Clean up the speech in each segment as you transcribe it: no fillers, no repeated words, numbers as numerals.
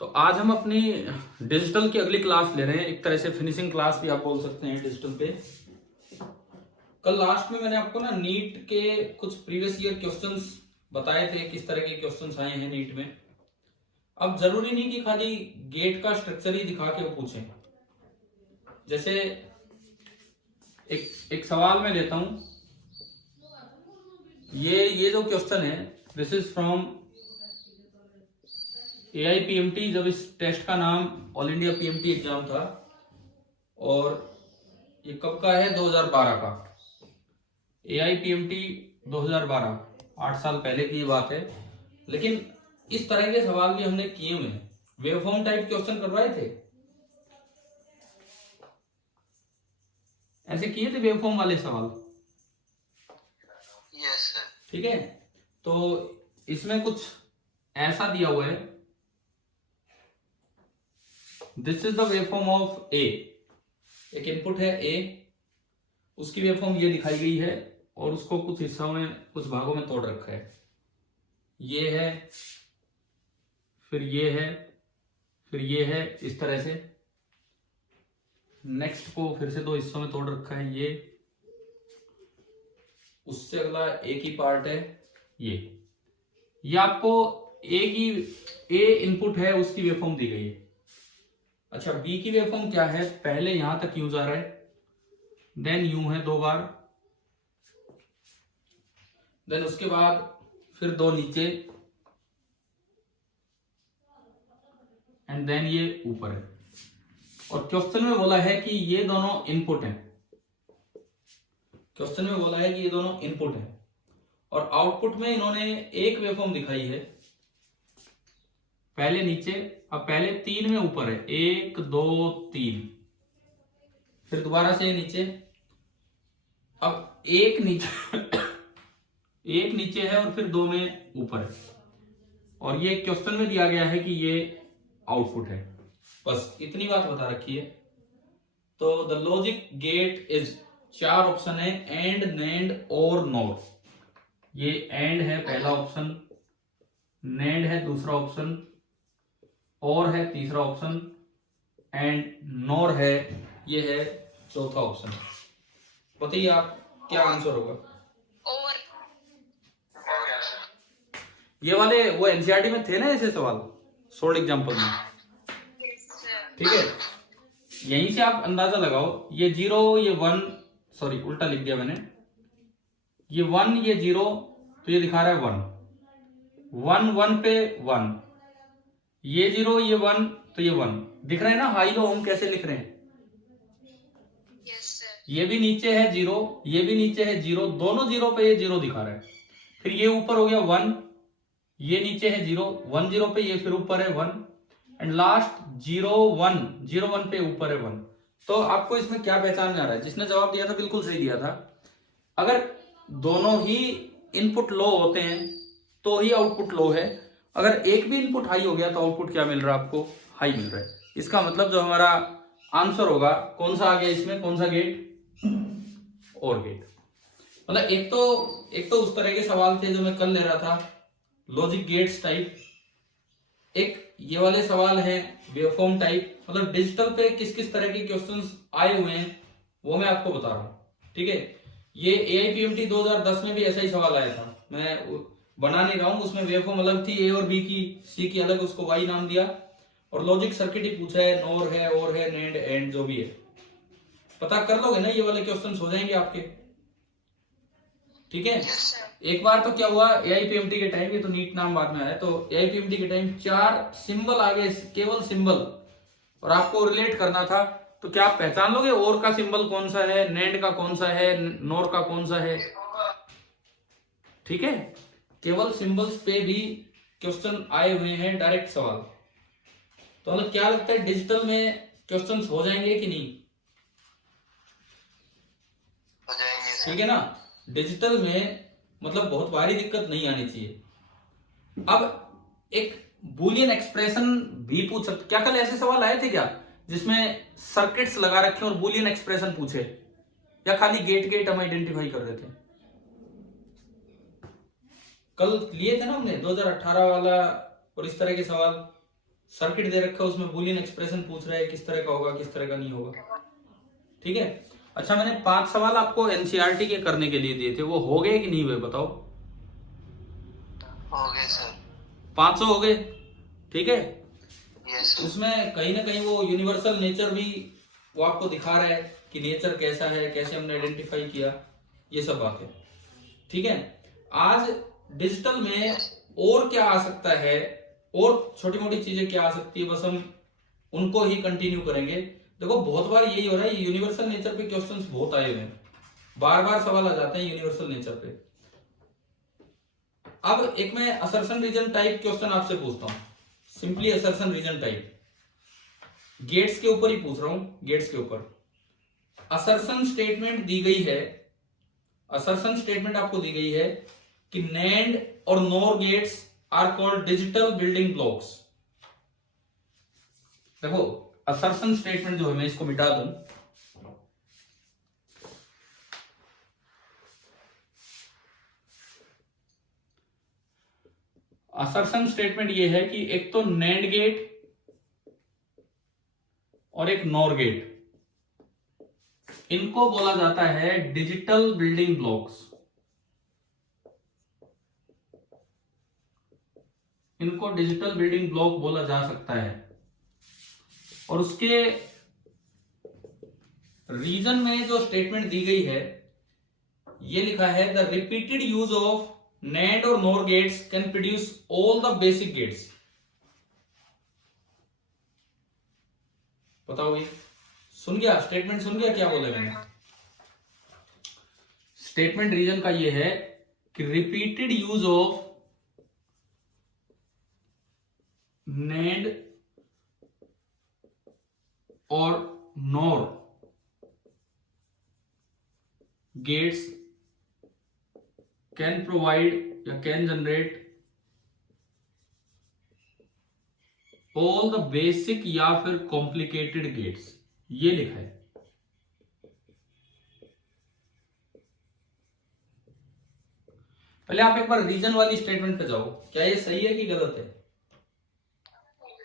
तो आज हम अपनी डिजिटल की अगली क्लास ले रहे हैं, एक तरह से फिनिशिंग क्लास भी आप बोल सकते हैं डिजिटल पे। कल लास्ट में मैंने आपको ना नीट के कुछ प्रीवियस ईयर क्वेश्चंस बताए थे, किस तरह के क्वेश्चंस आए हैं नीट में। अब जरूरी नहीं कि खाली गेट का स्ट्रक्चर ही दिखा के वो पूछें। जैसे एक सवाल मैं लेता हूं, ये जो क्वेश्चन है दिस इज फ्रॉम AIPMT। जब इस टेस्ट का नाम ऑल इंडिया PMT एग्जाम था, और ये कब का है? 2012 का। AIPMT 2012, 8 साल पहले की बात है। लेकिन इस तरह के सवाल भी हमने किए हुए हैं। वेवफॉर्म टाइप क्वेश्चन करवाए थे, ऐसे किए थे वेवफॉर्म वाले सवाल। Yes sir. ठीक है, तो इसमें कुछ ऐसा दिया हुआ है, this is the waveform of A. एक इनपुट है ए, उसकी वेवफॉर्म ये दिखाई गई है और उसको कुछ हिस्सों में, कुछ भागों में तोड़ रखा है। ये है, फिर ये है, फिर ये है, इस तरह से। नेक्स्ट को फिर से दो हिस्सों में तोड़ रखा है, ये। उससे अगला ए की पार्ट है ये आपको ए इनपुट है, उसकी वेवफॉर्म दी गई है। अच्छा, बी की वेवफॉर्म क्या है? पहले यहां तक यूं जा रहा है, देन यूं है 2 बार, देन उसके बाद फिर 2 नीचे, एंड देन ये ऊपर है। और क्वेश्चन में बोला है कि ये दोनों इनपुट हैं। क्वेश्चन में बोला है कि ये दोनों इनपुट हैं, और आउटपुट में इन्होंने एक वेवफॉर्म दिखाई है, पहले नीचे, अब पहले 3 में ऊपर है, 1 2 3, फिर दोबारा से नीचे, अब एक नीचे एक नीचे है और फिर 2 में ऊपर है। और ये क्वेश्चन में दिया गया है कि ये आउटपुट है। बस इतनी बात बता रखी है। तो the logic gate is, 4 option है, एंड, नैंड और नॉर। ये एंड है पहला ऑप्शन, नैंड है दूसरा ऑप्शन, और है तीसरा ऑप्शन, एंड नॉर है, ये है चौथा ऑप्शन। बताइए आप क्या आंसर होगा? और ये वाले वो एनसीईआरटी में थे ना ऐसे सवाल, शॉर्ट एग्जांपल में। ठीक है, यहीं से आप अंदाजा लगाओ। ये 0, ये 1, सॉरी उल्टा लिख दिया मैंने। ये 1, ये 0, तो ये दिखा रहा है 1 1 पे 1, ये 0, ये 1, तो ये 1 दिख रहा है ना। हाई लो हम कैसे लिख रहे हैं? Yes sir. ये भी नीचे है 0, ये भी नीचे है 0, दोनों 0 पे ये 0 दिखा रहा है। फिर ये ऊपर हो गया 1, ये नीचे है 0, 1 0 पे, ये फिर ऊपर है 1, एंड लास्ट 0 1, 0 1 पे ऊपर है 1। तो आपको इसमें क्या पहचान में आ रहा है? जिसने जवाब दिया था बिल्कुल सही दिया था। अगर दोनों ही इनपुट लो होते हैं तो ही आउटपुट लो है। अगर एक भी इनपुट हाई हो गया तो आउटपुट क्या मिल रहा है आपको? हाई मिल रहा है। इसका मतलब जो हमारा आंसर होगा, कौन सा आ गया इसमें? कौन सा गेट? और गेट। मतलब एक तो उस तरह के सवाल थे जो मैं कल ले रहा था, लॉजिक गेट्स टाइप। एक ये वाले सवाल हैं वेवफॉर्म टाइप। मतलब डिजिटल पे किस किस तरह के क्वेश्चंस आए हुए हैं वो मैं आपको बता रहा हूं। ठीक है, ये AIPMT 2010 में भी ऐसा ही सवाल आया था। मैं बना नहीं रहा हूं, उसमें वेवफॉर्म अलग थी, ए और बी की, सी की अलग, उसको वाई नाम दिया, और लॉजिक सर्किट ही पूछा है, नॉर है, और है, नैंड, एंड, जो भी है। पता कर लोगे ना, ये वाले क्वेश्चंस हो जाएंगे आपके। ठीक है, यस सर। एक बार तो क्या हुआ, AIPMT के टाइम, ये तो नीट नाम बाद में आया, तो AIPMT के टाइम 4 सिंबल आ गए, केवल सिंबल, और आपको रिलेट करना था। तो क्या आप पहचान लोगे और का सिंबल कौन सा है, नैंड का कौन सा है, नॉर का कौन सा है? ठीक है, केवल सिंबल्स पे भी क्वेश्चन आए हुए हैं, डायरेक्ट सवाल। तो मतलब क्या लगता है, डिजिटल में क्वेश्चंस हो जाएंगे कि नहीं? हो जाएंगे सर। ठीक है ना, डिजिटल में मतलब बहुत भारी दिक्कत नहीं आनी चाहिए। अब एक बूलियन एक्सप्रेशन भी पूछ सकते। क्या कल ऐसे सवाल आए थे क्या जिसमें सर्किट्स लगा रखे और बूलियन एक्सप्रेशन पूछे, या खाली गेट गेट हम आइडेंटिफाई कर रहे थे? कल लिए थे ना हमने 2018 वाला, और इस तरह के सवाल। सर्किट दे रखा है, उसमें बूलियन एक्सप्रेशन पूछ रहा है किस तरह का होगा किस तरह का नहीं होगा। ठीक है। अच्छा, मैंने 5 सवाल आपको एनसीईआरटी के करने के लिए दिए थे, वो हो गए कि नहीं हुए बताओ? हो गए सर। 500 हो गए। ठीक है। Yes sir. उसमें कहीं ना कहीं वो यूनिवर्सल नेचर भी वो आपको दिखा रहा है कि नेचर कैसा है, कैसे हमने आइडेंटिफाई किया, ये सब बातें। ठीक है। आज डिजिटल में और क्या आ सकता है, और छोटी मोटी चीजें क्या आ सकती है, बस हम उनको ही कंटिन्यू करेंगे। देखो बहुत बार यही हो रहा है, यूनिवर्सल नेचर पे क्वेश्चंस बहुत आए हुए हैं, बार बार सवाल आ जाते हैं यूनिवर्सल नेचर पे। अब एक मैं असर्शन रीजन टाइप क्वेश्चन आपसे पूछता हूं, simply assertion reason type, gates के ऊपर ही पूछ रहा हूं, गेट्स के ऊपर। असर्शन स्टेटमेंट दी गई है, असर्शन स्टेटमेंट आपको दी गई है कि नैंड और NOR gates are called digital building blocks. देखो असर्शन स्टेटमेंट जो है, मैं इसको मिटा दूं, असर्शन स्टेटमेंट ये है कि एक तो नैंड गेट और एक नॉर गेट, इनको बोला जाता है डिजिटल बिल्डिंग ब्लॉक्स। इनको डिजिटल बिल्डिंग ब्लॉक बोला जा सकता है। और उसके रीजन में जो स्टेटमेंट दी गई है, ये लिखा है the repeated use of NAND और NOR gates can produce all the basic gates। बताओ ये सुन गया, स्टेटमेंट सुन गया क्या बोले मैंने? स्टेटमेंट रीजन का ये है कि रिपीटेड यूज ऑफ NAND और NOR gates can provide या can generate all the basic या फिर complicated gates, ये लिखा है। पहले आप एक बार रीजन वाली स्टेटमेंट पे जाओ, क्या ये सही है कि गलत है?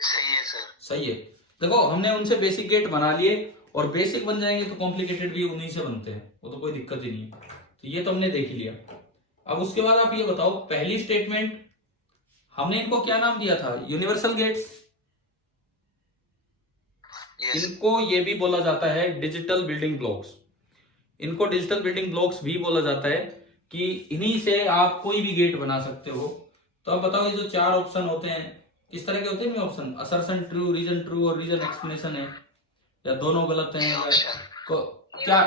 सही है सर। सही है। देखो हमने उनसे बेसिक गेट बना लिए, और बेसिक बन जाएंगे तो कॉम्प्लिकेटेड भी उन्हीं से बनते हैं, वो तो कोई दिक्कत ही नहीं है। तो ये तो हमने देख ही लिया। अब उसके बाद आप ये बताओ, पहली स्टेटमेंट हमने इनको क्या नाम दिया था? Universal gates. इनको ये भी बोला जाता है डिजिटल बिल्डिंग ब्लॉक्स। इनको डिजिटल बिल्डिंग ब्लॉक्स भी बोला जाता है कि इन्हीं से आप कोई भी गेट बना सकते हो। तो अब बताओ ये जो 4 ऑप्शन होते हैं, किस तरह के होते हैं option? Assertion true, reason true और रीजन एक्सप्लेनेशन है, या दोनों गलत हैं, या क्या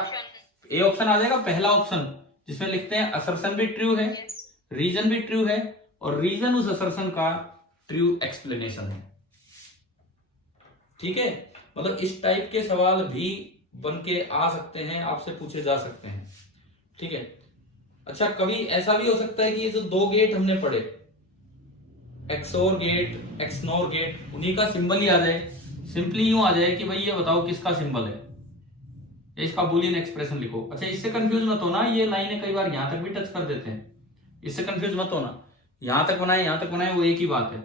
ए ऑप्शन आ जाएगा? पहला ऑप्शन जिसमें लिखते हैं असर्शन भी ट्रू है, रीजन भी ट्रू है, और रीजन उस असर्शन का ट्रू एक्सप्लेनेशन है। ठीक है। मतलब इस टाइप के सवाल भी बन के आ सकते हैं, आपसे पूछे जा सकते हैं। ठीक है। अच्छा, कभी ऐसा भी हो सकता है कि ये जो 2 गेट हमने पढ़े, एक्सोर गेट, एक्सनोर गेट, उन्हीं का सिंबल ही आ जाए। सिंपली यूं आ जाए कि भाई ये बताओ किसका सिंबल है, इसका बूलियन एक्सप्रेशन लिखो। अच्छा, इससे कंफ्यूज मत होना, ये लाइनें कई बार यहां तक भी टच कर देते हैं, इससे कंफ्यूज मत होना। यहां तक बनाए यहां तक बनाए वो एक ही बात है।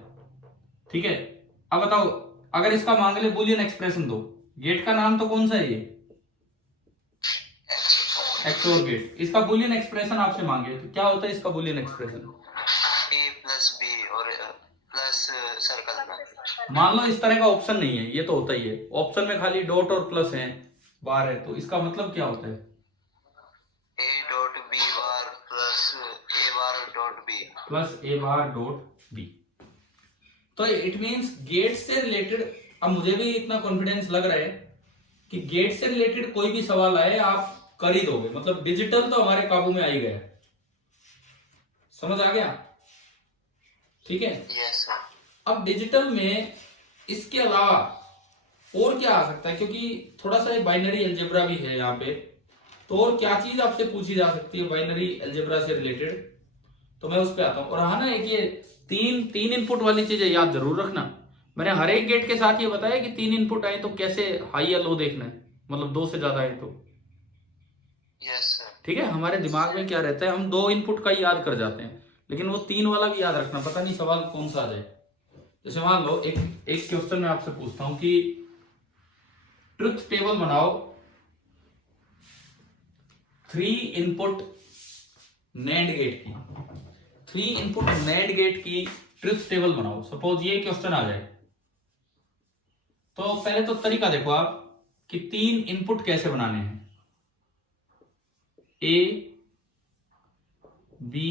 ठीक है। अब बताओ, अगर इसका मांग ले बूलियन एक्सप्रेशन दो, गेट का नाम तो कौन सा है? ये एक्सोर गेट। इसका बूलियन एक्सप्रेशन आपसे मांगे तो क्या होता है इसका Boolean expression? a plus b और प्लस सर्कल। मान लो इस तरह का ऑप्शन नहीं है, ये तो होता ही है, ऑप्शन में खाली डॉट और प्लस है, बार है, तो इसका मतलब क्या होता है? a dot b bar plus a bar dot b plus a bar dot b। तो इट मींस गेट से रिलेटेड, अब मुझे भी इतना कॉन्फिडेंस लग रहा है कि गेट से रिलेटेड कोई भी सवाल आए आप कर ही दोगे। मतलब डिजिटल तो हमारे काबू में आ ही गया, समझ आ गया? ठीक है। Yes sir. अब डिजिटल में इसके अलावा और क्या आ सकता है, क्योंकि थोड़ा सा बाइनरी अलजेब्रा भी है यहाँ पे, तो और क्या चीज आपसे पूछी जा सकती है बाइनरी अलजेब्रा से रिलेटेड, तो मैं उस पर आता हूँ। और हाँ ना, एक ये तीन इनपुट वाली चीजें याद जरूर रखना। मैंने हर एक गेट के साथ ये बताया कि 3 इनपुट आए तो कैसे हाई या लो देखना है, मतलब 2 से ज्यादा है तो। Yes sir. ठीक है। हमारे दिमाग में क्या रहता है, हम 2 इनपुट का ही याद कर जाते हैं, लेकिन वो 3 वाला भी याद रखना, पता नहीं सवाल कौन सा आ जाए। जैसे मान लो एक क्वेश्चन मैं आपसे पूछता हूं कि ट्रुथ टेबल बनाओ 3 इनपुट नैंड गेट की, 3 इनपुट नैंड गेट की ट्रुथ टेबल बनाओ। सपोज ये क्वेश्चन आ जाए, तो पहले तो तरीका देखो आप कि 3 इनपुट कैसे बनाने हैं, ए बी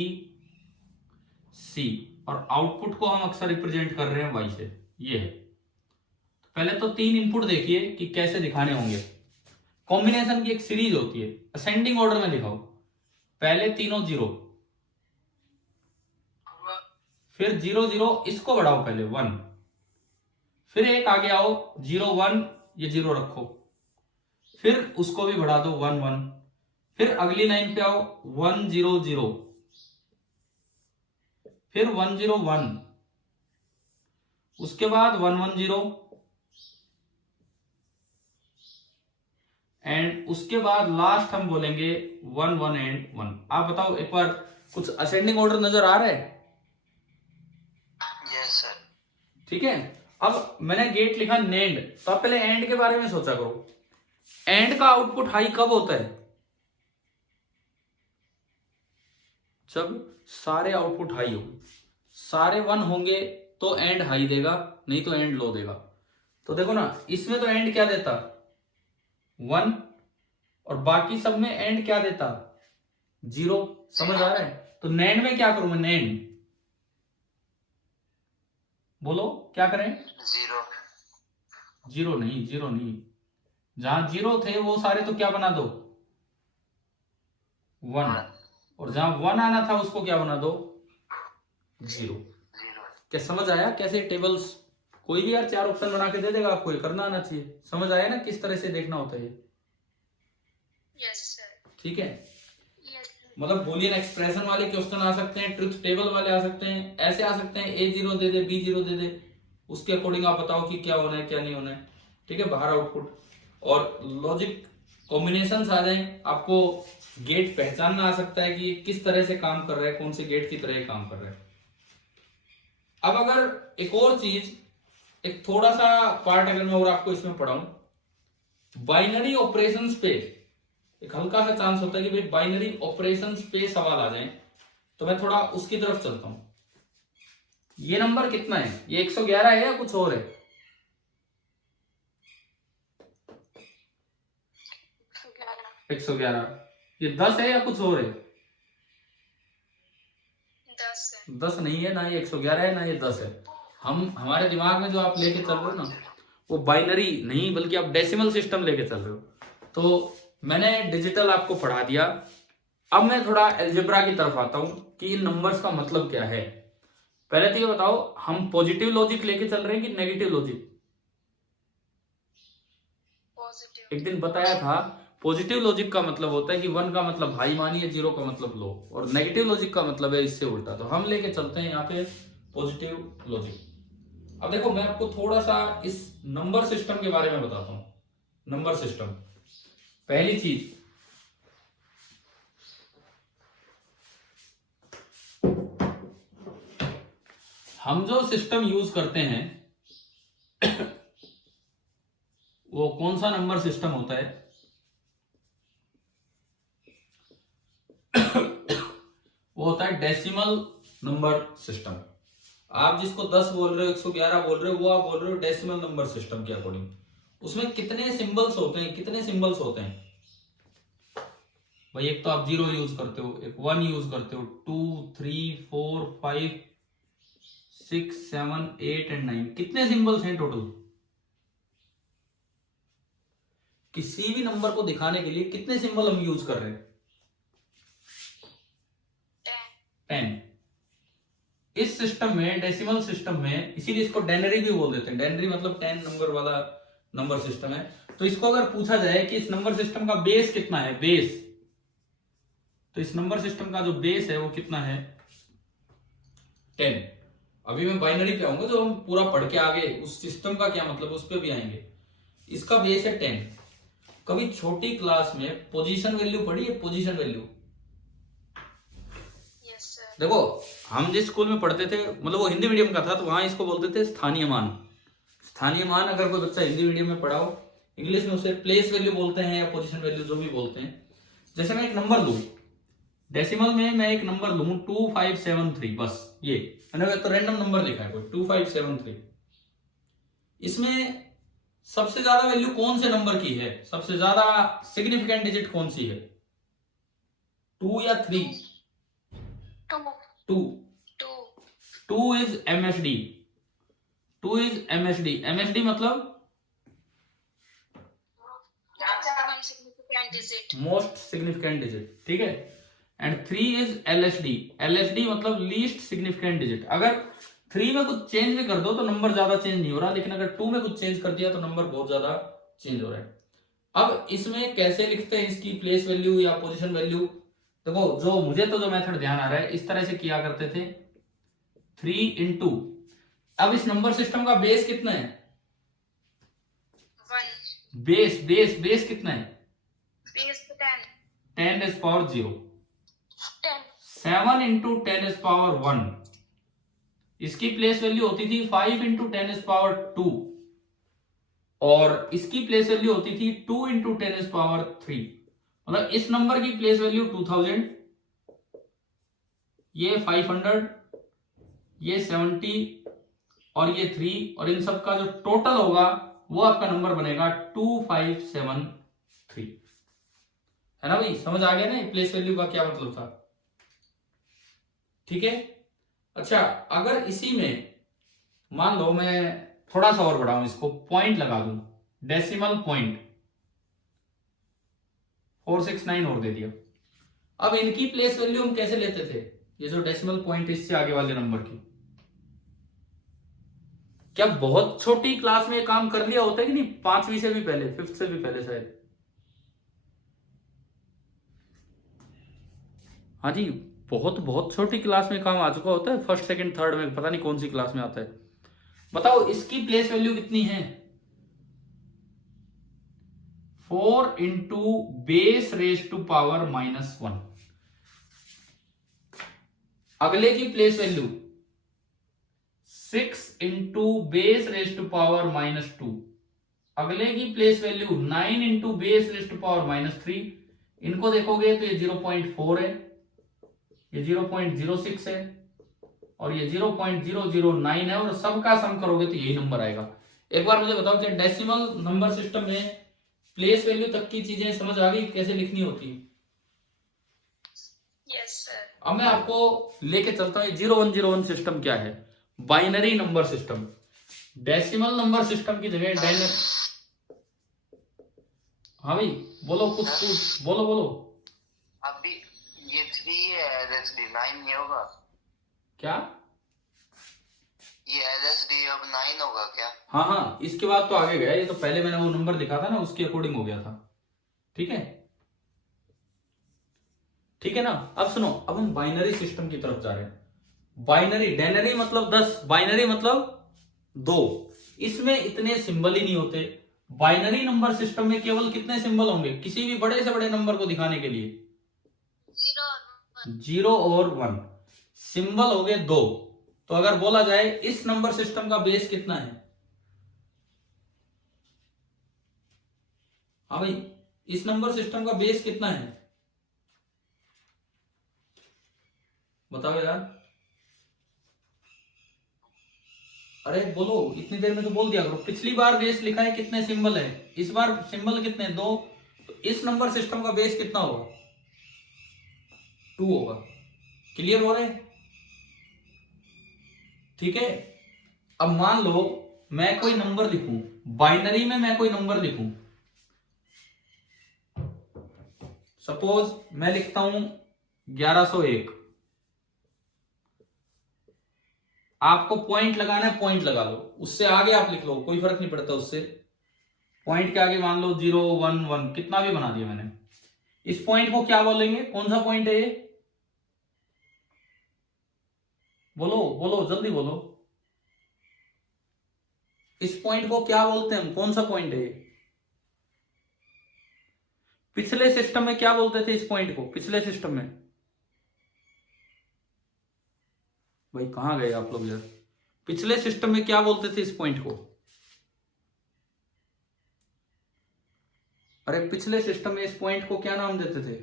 सी, और आउटपुट को हम अक्सर रिप्रेजेंट कर रहे हैं वाई से, ये है। तो पहले तो 3 इनपुट देखिए कि कैसे दिखाने होंगे। कॉम्बिनेशन की एक सीरीज होती है, असेंडिंग ऑर्डर में दिखाओ। पहले तीनों 0, फिर 0 0, इसको बढ़ाओ पहले 1, फिर एक आगे आओ 0 1, ये 0 रखो, फिर उसको भी बढ़ा दो 1 1, फिर अगली लाइन पे आओ 1 0 0, फिर 1 0 1, उसके बाद 1 1 0, एंड उसके बाद लास्ट हम बोलेंगे 1 1 एंड 1। आप बताओ एक बार, कुछ असेंडिंग ऑर्डर नजर आ रहा है? Yes sir. ठीक है। अब मैंने गेट लिखा नेंड, तो आप पहले एंड के बारे में सोचा करो। एंड का आउटपुट हाई कब होता है? जब सारे आउटपुट हाई हो, सारे 1 होंगे तो एंड हाई देगा, नहीं तो एंड लो देगा। तो देखो ना, इसमें तो एंड क्या देता? 1, और बाकी सब में एंड क्या देता? 0। समझ आ रहा है? तो नैंड में क्या करूं मैं? नैंड बोलो क्या करें? 0 0 नहीं, 0 नहीं, जहां 0 थे वो सारे तो क्या बना दो? 1, और जहां 1 आना था उसको क्या बना दो? 0। क्या समझ आया कैसे टेबल्स? कोई भी यार 4 ऑप्शन बना के दे देगा आपको, ये करना आना चाहिए। समझ आया ना किस तरह से देखना होता है ये? Yes sir. ठीक है। Yes sir. मतलब बूलियन एक्सप्रेशन वाले क्वेश्चन आ सकते हैं, ट्रुथ टेबल वाले आ सकते हैं, ऐसे आ सकते हैं A 0 दे दे, B 0 दे दे, उसके अकॉर्डिंग आप बताओ कि क्या होना है क्या नहीं होना है। ठीक है, बाहर आउटपुट और लॉजिक कॉम्बिनेशन आ जाए, आपको गेट पहचानना आ सकता है कि ये किस तरह से काम कर रहा है, कौन से गेट की तरह काम कर रहा है। अब अगर एक और चीज, एक थोड़ा सा पार्ट अगर मैं और आपको इसमें पढ़ाऊं, बाइनरी ऑपरेशंस पे एक हल्का सा चांस होता है कि भाई बाइनरी ऑपरेशंस पे सवाल आ जाए, तो मैं थोड़ा उसकी तरफ चलता हूं। ये नंबर कितना है? ये 111 है या कुछ और है? 111। ये 10 है या कुछ और है? 10 है। 10 नहीं है ना, ये 111 है ना ये 10 है। हमारे दिमाग में जो आप लेके चल रहे हो ना, वो बाइनरी नहीं बल्कि आप डेसिमल सिस्टम लेके चल रहे हो। तो मैंने डिजिटल आपको पढ़ा दिया। अब मैं थोड़ा एल्जेब्रा की तरफ आता हूं कि इन नंबर्स का मतलब क्या है। पहले तो ये बताओ, हम पॉजिटिव लॉजिक लेके चल रहे हैं कि नेगेटिव लॉजिक? पॉजिटिव। एक दिन बताया था, पॉजिटिव लॉजिक का मतलब होता है कि 1 का मतलब हाई मानिए, 0 का मतलब लो, और नेगेटिव लॉजिक का मतलब है इससे उल्टा। तो हम लेके चलते हैं यहाँ पे पॉजिटिव लॉजिक। अब देखो, मैं आपको थोड़ा सा इस नंबर सिस्टम के बारे में बताता हूं। नंबर सिस्टम, पहली चीज, हम जो सिस्टम यूज करते हैं वो कौन सा नंबर सिस्टम होता है? वो होता है डेसिमल नंबर सिस्टम। आप जिसको 10 बोल रहे हो, 111 बोल रहे हो, वो आप बोल रहे हो डेसिमल नंबर सिस्टम के अकॉर्डिंग। उसमें कितने सिंबल्स होते हैं? कितने सिंबल्स होते हैं भाई? एक तो आप 0 यूज करते हो, एक 1 यूज करते हो, 2 3 4 5 6 7 8 एंड 9। कितने सिंबल्स हैं टोटल? किसी भी नंबर को दिखाने के लिए कितने सिंबल हम यूज कर रहे हैं? 10। इस सिस्टम में, डेसिमल सिस्टम में, इसीलिए इसको डेनरी भी बोल देते हैं। डेनरी मतलब 10 नंबर वाला नंबर सिस्टम है। तो इसको अगर पूछा जाए कि इस नंबर सिस्टम का बेस कितना है, बेस, तो इस नंबर सिस्टम का जो बेस है वो कितना है? 10। अभी मैं बाइनरी पे आऊंगा, जो हम पूरा पढ़ के आगे उस सिस्टम का क्या मतलब उस पर भी आएंगे। इसका बेस है 10। कभी छोटी क्लास में पोजीशन वैल्यू पढ़ी है? पोजीशन वैल्यू देखो, हम जिस स्कूल में पढ़ते थे, मतलब वो हिंदी मीडियम का था, तो वहां इसको बोलते थे स्थानीय मान। स्थानीय मान अगर कोई बच्चा हिंदी मीडियम में पढ़ा हो, इंग्लिश में उसे प्लेस वैल्यू बोलते हैं या पोजीशन वैल्यू, जो भी बोलते हैं। जैसे मैं एक नंबर लूं, डेसिमल में मैं एक नंबर लूं 2573, बस ये मैंने तो रैंडम नंबर लिखा है कोई 2573। इसमें सबसे ज्यादा वैल्यू कौन से नंबर की है, सबसे ज्यादा सिग्निफिकेंट डिजिट कौन सी है, 2 या 3? 2. 2। 2. 2 is MSD. 2 is MSD. MSD मतलब Maximum significant digit. Most significant digit, ठीक है। And 3 is LSD. एलएसडी मतलब लीस्ट सिग्निफिकेंट डिजिट। अगर 3 में कुछ चेंज भी कर दो तो नंबर ज्यादा चेंज नहीं हो रहा, लेकिन अगर 2 में कुछ चेंज कर दिया तो नंबर बहुत ज्यादा चेंज हो रहा है। अब इसमें कैसे लिखते हैं इसकी प्लेस वैल्यू या पोजीशन वैल्यू? देखो, जो मुझे तो जो मेथड ध्यान आ रहा है, इस तरह से किया करते थे 3 into। अब इस नंबर सिस्टम का बेस कितना है? 1. बेस कितना है? Base 10. 10 is power 0। 10. 7 into 10 is power 1। इसकी प्लेस वैल्यू होती थी 5 into 10 is power 2, और इसकी प्लेस वैल्यू होती थी 2 into 10 is power 3। मतलब इस नंबर की प्लेस वैल्यू 2000, ये 500, ये 70 और ये 3, और इन सब का जो टोटल होगा वो आपका नंबर बनेगा 2573, है ना भाई? समझ आ गया ना प्लेस वैल्यू का क्या मतलब था? ठीक है। अच्छा, अगर इसी में मान लो मैं थोड़ा सा और बढ़ाऊं, इसको पॉइंट लगा दूं, डेसिमल पॉइंट 469 और दे दिया। अब इनकी प्लेस वैल्यू हम कैसे लेते थे? ये जो डेसिमल पॉइंट इससे आगे वाले नंबर की, क्या बहुत छोटी क्लास में काम कर लिया होता है कि नहीं? 5वीं से भी पहले, 5th से भी पहले शायद। हाँ जी, बहुत बहुत छोटी क्लास में काम आ चुका होता है, 1st 2nd 3rd में, पता नहीं कौन सी क्लास में आता है। बताओ इसकी प्लेस वैल्यू कितनी है? 4 into base raised to power -1। अगले की place value 6 into base raised to power -2। अगले की place value 9 into base raised to power -3। इनको देखोगे तो ये 0.4 है, ये 0.06 है, और ये 0.009 है, और सबका सम करोगे तो यही नंबर आएगा। एक बार मुझे बताओ कि डेसिमल नंबर सिस्टम में प्लेस वैल्यू तक की चीजें समझ आ गई कैसे लिखनी होती है? Yes, sir. अब मैं आपको लेके चलता हूँ 0101 सिस्टम क्या है। Binary number system. Decimal number system की जगह हाँ भाई बोलो, कुछ बोलो। अभी ये 3 है, LSD 9 नहीं होगा क्या? ये LSD अब 9 होगा क्या? हाँ, इसके बाद तो आगे गया, ये तो पहले मैंने वो नंबर लिखा था ना, उसके अकॉर्डिंग हो गया था। ठीक है ना? अब सुनो, अब हम बाइनरी सिस्टम की तरफ जा रहे हैं। बाइनरी, डेनरी मतलब 10, बाइनरी मतलब 2। इसमें इतने सिंबल ही नहीं होते। बाइनरी नंबर सिस्टम में केवल कितने सिंबल होंगे किसी भी बड़े से बड़े नंबर को दिखाने के लिए? 0 और 1 सिंबल हो गए 2। तो अगर बोला जाए इस नंबर सिस्टम का बेस कितना है? हाँ भाई, इस नंबर सिस्टम का बेस कितना है? बताओ यार। अरे बोलो, इतनी देर में तो बोल दिया करो। पिछली बार बेस लिखा है कितने सिंबल है, इस बार सिंबल कितने? 2। तो इस नंबर सिस्टम का बेस कितना होगा? 2 होगा। क्लियर हो रहे? ठीक है। अब मान लो मैं कोई नंबर लिखूं, बाइनरी में मैं कोई नंबर लिखूं, सपोज मैं लिखता हूं 1101। आपको पॉइंट लगाना है, पॉइंट लगा लो, उससे आगे आप लिख लो, कोई फर्क नहीं पड़ता उससे। पॉइंट के आगे मान लो 0 1 1 कितना भी बना दिया मैंने। इस पॉइंट को क्या बोलेंगे? कौन सा पॉइंट है ये? बोलो जल्दी बोलो। इस पॉइंट को क्या बोलते हैं हम? कौन सा पॉइंट है ये? पिछले सिस्टम में क्या बोलते थे इस पॉइंट को? पिछले सिस्टम में भाई कहाँ गए आप लोग यार? पिछले सिस्टम में क्या बोलते थे इस पॉइंट को? अरे पिछले सिस्टम में इस पॉइंट को क्या नाम देते थे?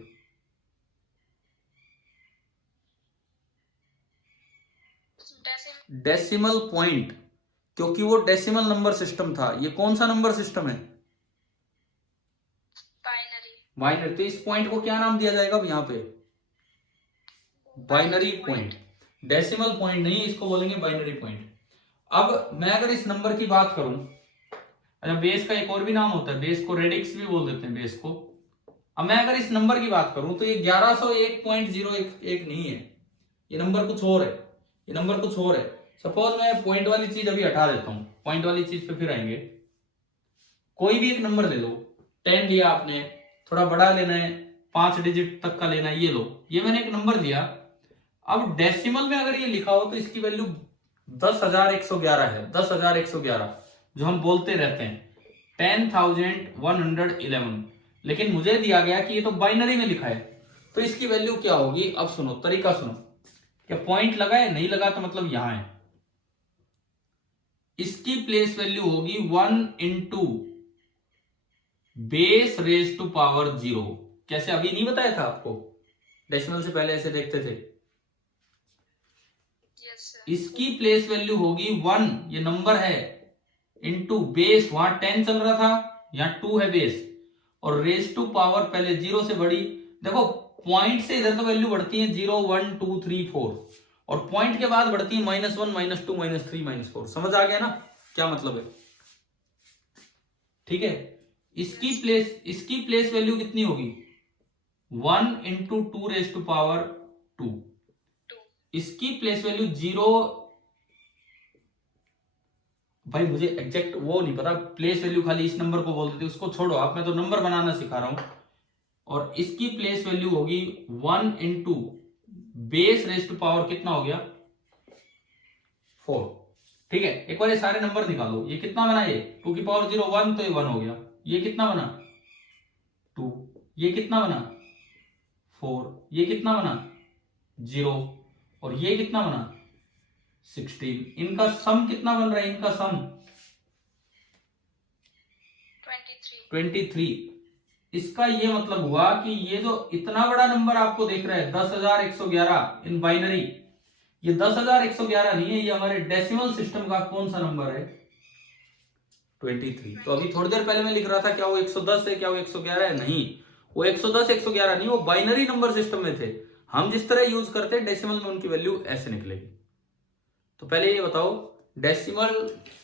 डेसिमल पॉइंट, क्योंकि वो डेसिमल नंबर सिस्टम था। ये कौन सा नंबर सिस्टम है? बाइनरी। बाइनरी। तो इस पॉइंट को क्या नाम दिया जाएगा अब यहाँ पे? Binary point. डेसिमल पॉइंट नहीं, इसको बोलेंगे बाइनरी पॉइंट। अब मैं अगर इस नंबर की बात करूं, अच्छा बेस का एक और भी नाम होता है, बेस को रेडिक्स भी बोल देते हैं बेस को। अब मैं अगर इस नंबर की बात करूं तो ये 1101.011 नहीं है, ये नंबर कुछ और है, ये नंबर कुछ और है। सपोज मैं पॉइंट वाली चीज अभी हटा देता हूं, पॉइंट वाली चीज पे फिर आएंगे। कोई भी एक नंबर ले लो, 10 लिया आपने, थोड़ा बड़ा लेना है, 5 डिजिट तक का लेना है, ये लो, ये मैंने एक नंबर लिया। अब डेसिमल में अगर ये लिखा हो तो इसकी वैल्यू 10,111 है, 10,111 जो हम बोलते रहते हैं 10,111। लेकिन मुझे दिया गया कि ये तो बाइनरी में लिखा है, तो इसकी वैल्यू क्या होगी? अब सुनो, तरीका सुनो। क्या पॉइंट लगा है? नहीं लगा तो मतलब यहां है। इसकी प्लेस वैल्यू होगी 1 into base raise to power 0। कैसे? अभी नहीं बताया था आपको? डेसिमल से पहले ऐसे देखते थे। Yes sir. इसकी प्लेस वैल्यू होगी 1, ये नंबर है, इंटू बेस, वहां 10 चल रहा था, यहां 2 है बेस, और रेज टू पावर पहले 0 से बड़ी। देखो पॉइंट से इधर तो वैल्यू बढ़ती है 0, 1, 2, 3, 4, और पॉइंट के बाद बढ़ती है -1, -2, -3, -4। समझ आ गया ना क्या मतलब है? ठीक है। इसकी प्लेस वैल्यू कितनी होगी? 1 इंटू 2 रेज टू पावर 2। इसकी प्लेस वैल्यू 0, भाई मुझे एग्जैक्ट वो नहीं पता, प्लेस वैल्यू खाली इस नंबर को बोलते थे, उसको छोड़ो आप, मैं तो नंबर बनाना सिखा रहा हूं। और इसकी प्लेस वैल्यू होगी 1 into base raise to power कितना हो गया? 4। ठीक है, एक बार ये सारे नंबर निकालो। ये कितना बना? ये 2 की पावर 0, 1, तो ये 1 हो गया। ये कितना बना? 2। ये कितना बना? 4। ये कितना बना? 0। और ये कितना बना? 16। इनका सम कितना बन रहा है? इनका सम 23। इसका ये मतलब हुआ कि ये जो इतना बड़ा नंबर आपको देख रहा है 10,111 इन बाइनरी, ये 10,111 नहीं है, ये हमारे डेसिमल सिस्टम का कौन सा नंबर है? 23। तो अभी थोड़ी देर पहले मैं लिख रहा था क्या वो 110 है, क्या वो 111 है? नहीं, वो 110 111 नहीं, वो बाइनरी नंबर सिस्टम में थे। हम जिस तरह यूज करते हैं डेसिमल में उनकी वैल्यू ऐसे निकलेगी। तो पहले ये बताओ डेसिमल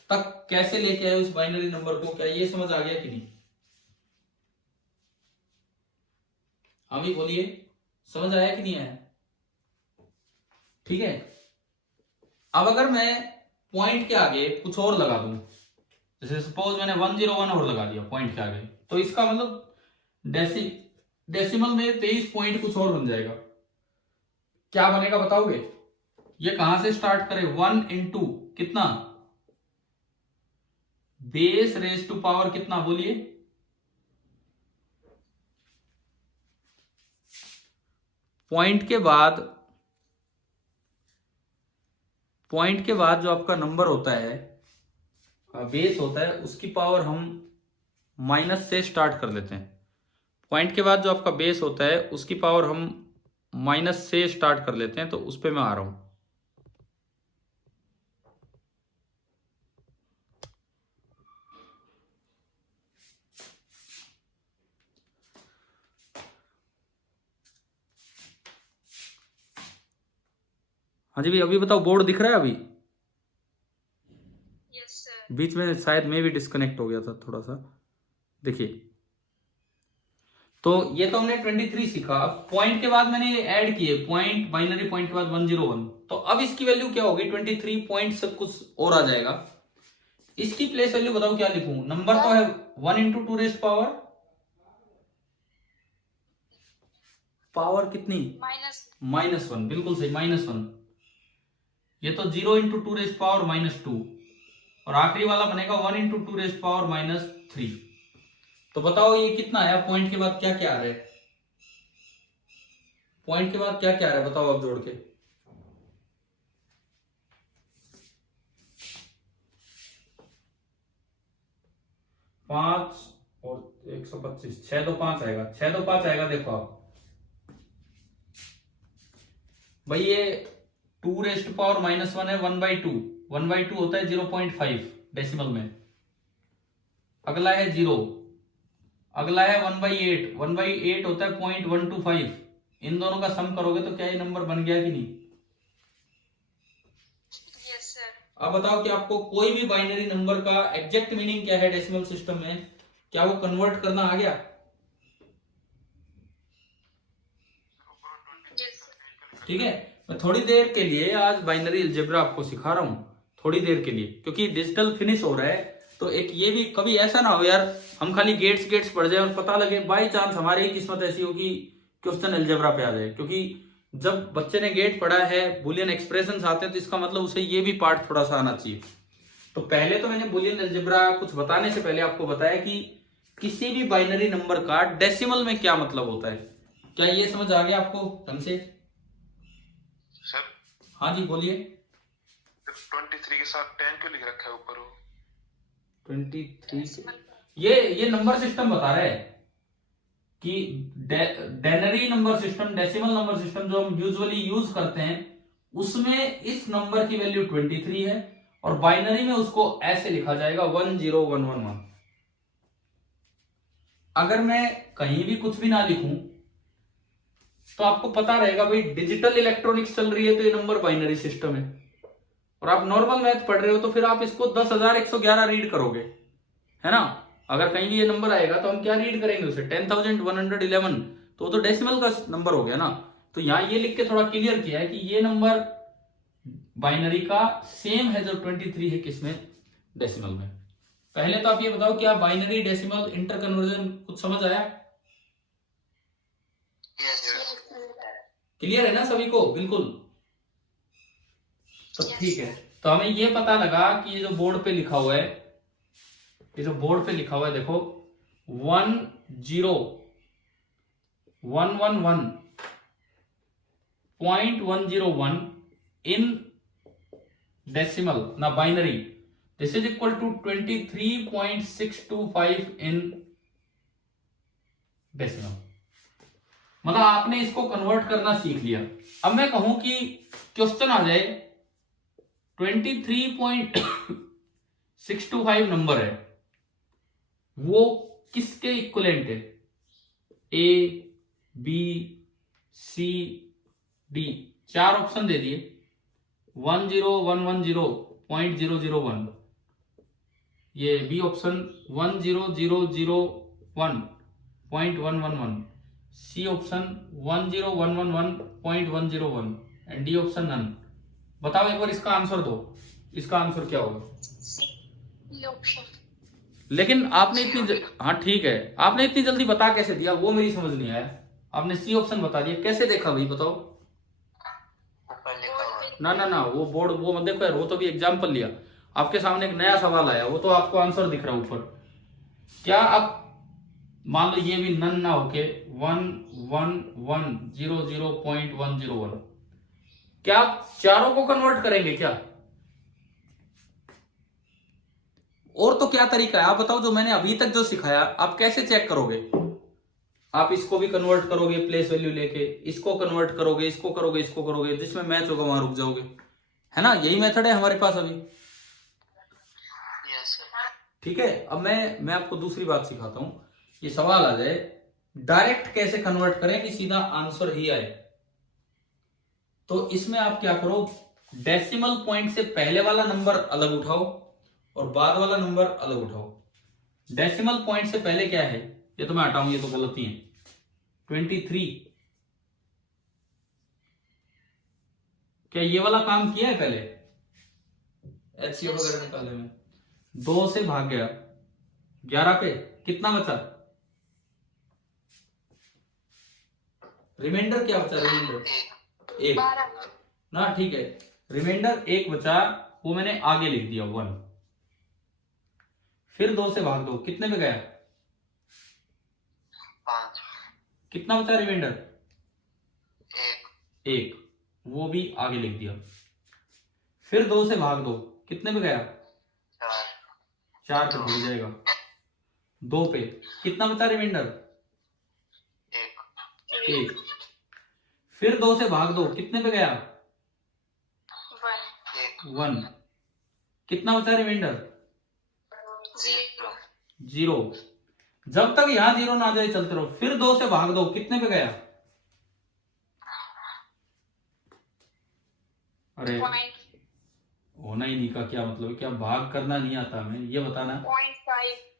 तक कैसे लेके आए उस बाइनरी नंबर को, क्या ये समझ आ गया कि नहीं? अभी बोलिए, समझ आया कि नहीं आया? ठीक है। अब अगर मैं पॉइंट के आगे कुछ और लगा दूं, जैसे सपोज मैंने 101 और लगा दिया पॉइंट के आगे, तो इसका मतलब डेसिमल में 23 पॉइंट कुछ और बन जाएगा। क्या बनेगा बताओगे? ये कहां से स्टार्ट करें? 1 इंटू कितना? बेस रेज टू पावर कितना? बोलिए। पॉइंट के बाद जो आपका नंबर होता है, बेस होता है, उसकी पावर हम माइनस से स्टार्ट कर लेते हैं। पॉइंट के बाद जो आपका बेस होता है उसकी पावर हम माइनस से स्टार्ट कर लेते हैं, तो उस पे मैं आ रहा हूं। हाँ जी भाई, अभी बताओ बोर्ड दिख रहा है? अभी यस सर। बीच में शायद मैं भी डिस्कनेक्ट हो गया था थोड़ा सा। देखिए, तो ये तो हमने 23 सीखा। अब पॉइंट के बाद मैंने ऐड किए पॉइंट, बाइनरी पॉइंट के बाद 101, तो अब इसकी वैल्यू क्या होगी? 23 पॉइंट सब कुछ और आ जाएगा। इसकी प्लेस वैल्यू बताओ क्या लिखूं? नंबर तो है 1 इंटू 2 रेस्ट पावर कितनी? -1। बिल्कुल सही, -1। ये तो 0 इंटू 2 रेस्ट पावर -2, और आखिरी वाला बनेगा 1 इंटू 2 रेस्ट पावर -3। तो बताओ ये कितना आया? पॉइंट के बाद क्या क्या आ रहा है? पॉइंट के बाद क्या क्या आ रहा है बताओ आप जोड़ के। 5 और 125, 6 2 5 आएगा, 6 2 5 आएगा। देखो आप भाई ये 2 रेस्ट पावर -1 है, 1/2, 1/2 होता है 0.5 डेसिमल में। अगला है 0, अगला है 1/8, 1/8 होता है 0.125। इन दोनों का सम करोगे तो क्या ये नंबर बन गया कि नहीं? Yes, sir. अब बताओ कि आपको कोई भी बाइनरी नंबर का एग्जैक्ट मीनिंग क्या है डेसिमल सिस्टम में, क्या वो कन्वर्ट करना आ गया? Yes, sir. ठीक है, मैं थोड़ी देर के लिए आज बाइनरी अलजेब्रा आपको सिखा रहा हूं, थोड़ी देर के लिए, क्योंकि डिजिटल फिनिश हो रहा है। तो एक ये भी कभी ऐसा ना हो यार हम खाली गेट्स पढ़ जाए और पता लगे बाई चांस हमारी ही किस्मत ऐसी हो कि क्वेश्चन अलजेब्रा पे आ जाए। क्योंकि जब बच्चे ने गेट पढ़ा है, बुलियन एक्सप्रेशंस आते हैं, तो इसका मतलब उसे ये भी पार्ट थोड़ा सा आना चाहिए। तो पहले तो मैंने बुलियन अलजेब्रा कुछ बताने से पहले आपको बताया कि किसी भी बाइनरी नंबर का डेसिमल में क्या मतलब होता है। क्या ये समझ आ गया आपको ढंग से? सर हाँ जी बोलिए। 23 के साथ 10 क्यों लिख रखा है ऊपर? वो 23 ये नंबर सिस्टम बता रहा है कि denary number system, decimal number system जो हम यूजुअली यूज करते हैं, उसमें इस नंबर की वैल्यू 23 है और बाइनरी में उसको ऐसे लिखा जाएगा 10111। अगर मैं कहीं भी कुछ भी ना लिखूं तो आपको पता रहेगा भाई डिजिटल इलेक्ट्रॉनिक्स चल रही है तो ये नंबर बाइनरी सिस्टम है। और आप नॉर्मल मैथ पढ़ रहे हो तो फिर आप इसको 10,111 रीड करोगे, है ना। अगर कहीं भी ये नंबर आएगा तो हम क्या रीड करेंगे उसे? 10,111, तो डेसिमल का नंबर हो गया ना। तो यहां ये लिख के थोड़ा क्लियर किया है कि ये नंबर बाइनरी का सेम है जो 23 है, किसमें? डेसिमल में। पहले तो आप ये बताओ क्या बाइनरी डेसिमल इंटर कन्वर्जन कुछ समझ आया? यस क्लियर है ना सभी को? बिल्कुल। तो Yes. ठीक है, तो हमें ये पता लगा कि ये जो बोर्ड पे लिखा हुआ है, ये जो बोर्ड पे लिखा हुआ है देखो 10111.101 इन डेसिमल ना binary, this is equal to 23.625 in decimal. मतलब आपने इसको कन्वर्ट करना सीख लिया। अब मैं कहूं कि क्वेश्चन आ जाए 23.625 नंबर है, वो किसके इक्विवेलेंट है? A, B, C, D, 4 option दे दिए। 10110.001, ये B option 10001.111, C option 10111.101 and D option none. बताओ एक बार इसका आंसर दो, इसका आंसर क्या होगा? ये ऑप्शन। लेकिन आपने हाँ ठीक है, आपने इतनी जल्दी बता कैसे दिया वो मेरी समझ नहीं आया। आपने सी ऑप्शन बता दिया, कैसे देखा भाई बताओ? ऊपर लिखा हुआ है। ना वो बोर्ड वो मत देखो यार, वो तो भी एग्जाम्पल लिया। आपके सामने एक नया सवाल आया, वो तो आपको आंसर दिख रहा है ऊपर। क्या आप मान लो ये भी नन ना होके 11100.101, क्या आप चारों को कन्वर्ट करेंगे क्या? और तो क्या तरीका है आप बताओ? जो मैंने अभी तक जो सिखाया आप कैसे चेक करोगे? आप इसको भी कन्वर्ट करोगे प्लेस वैल्यू लेके, इसको कन्वर्ट करोगे, इसको करोगे, इसको करोगे, जिसमें मैच होगा वहां रुक जाओगे, है ना। यही मेथड है हमारे पास अभी। Yes sir. ठीक है, अब मैं आपको दूसरी बात सिखाता हूं। ये सवाल आ जाए डायरेक्ट कैसे कन्वर्ट करें कि सीधा आंसर ही आए, तो इसमें आप क्या करो, डेसिमल पॉइंट से पहले वाला नंबर अलग उठाओ और बाद वाला नंबर अलग उठाओ। डेसिमल पॉइंट से पहले क्या है, ये तो मैं हटाऊं, ये तो गलती है। 23, क्या ये वाला काम किया है पहले? एचसीएफ वगैरह निकालने में 2 से भाग गया 11 पे, कितना बचा? रिमाइंडर क्या बचा? रिमाइंडर 1 ना, ठीक है, रिमाइंडर 1 बचा, वो मैंने आगे लिख दिया 1। फिर 2 से भाग दो, कितने पे गया? 5 कितना बचा रिमाइंडर? 1 वो भी आगे लिख दिया। फिर 2 से भाग दो, कितने पे गया? 4 4 पे भूल जाएगा। 2 पे कितना बचा रिमाइंडर? एक 1। फिर 2 से भाग दो, कितने पे गया? 1 एक 1। कितना बचा रिमाइंडर? 0 0। जब तक यहां 0 ना आ जाए चलते रहो। फिर 2 से भाग दो, कितने पे गया? अरे पॉइंट होना ही नहीं का क्या मतलब है? क्या भाग करना नहीं आता हमें, ये बताना। 0.5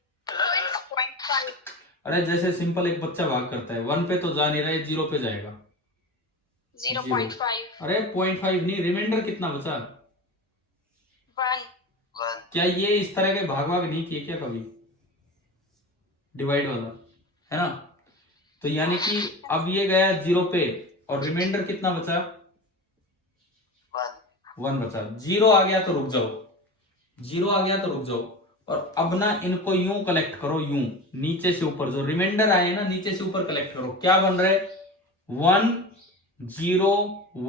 अरे जैसे सिंपल एक बच्चा भाग करता है, 1 पे तो जा नहीं रहा है, 0 पे जाएगा। 0.5 अरे 0.5 नहीं, रिमाइंडर कितना बचा? 1 1 क्या ये इस तरह के भाग भाग नहीं किए क्या कभी? डिवाइड वाला, है ना? तो यानी कि अब ये गया 0 पे और रिमाइंडर कितना बचा? 1 बचा। 0 आ गया तो रुक जाओ, 0 आ गया तो रुक जाओ। और अब ना इनको यूं कलेक्ट करो, यूं नीचे से ऊपर जो रिमाइंडर आए ना नीचे से ऊपर कलेक्ट करो। क्या बन रहे? 1 0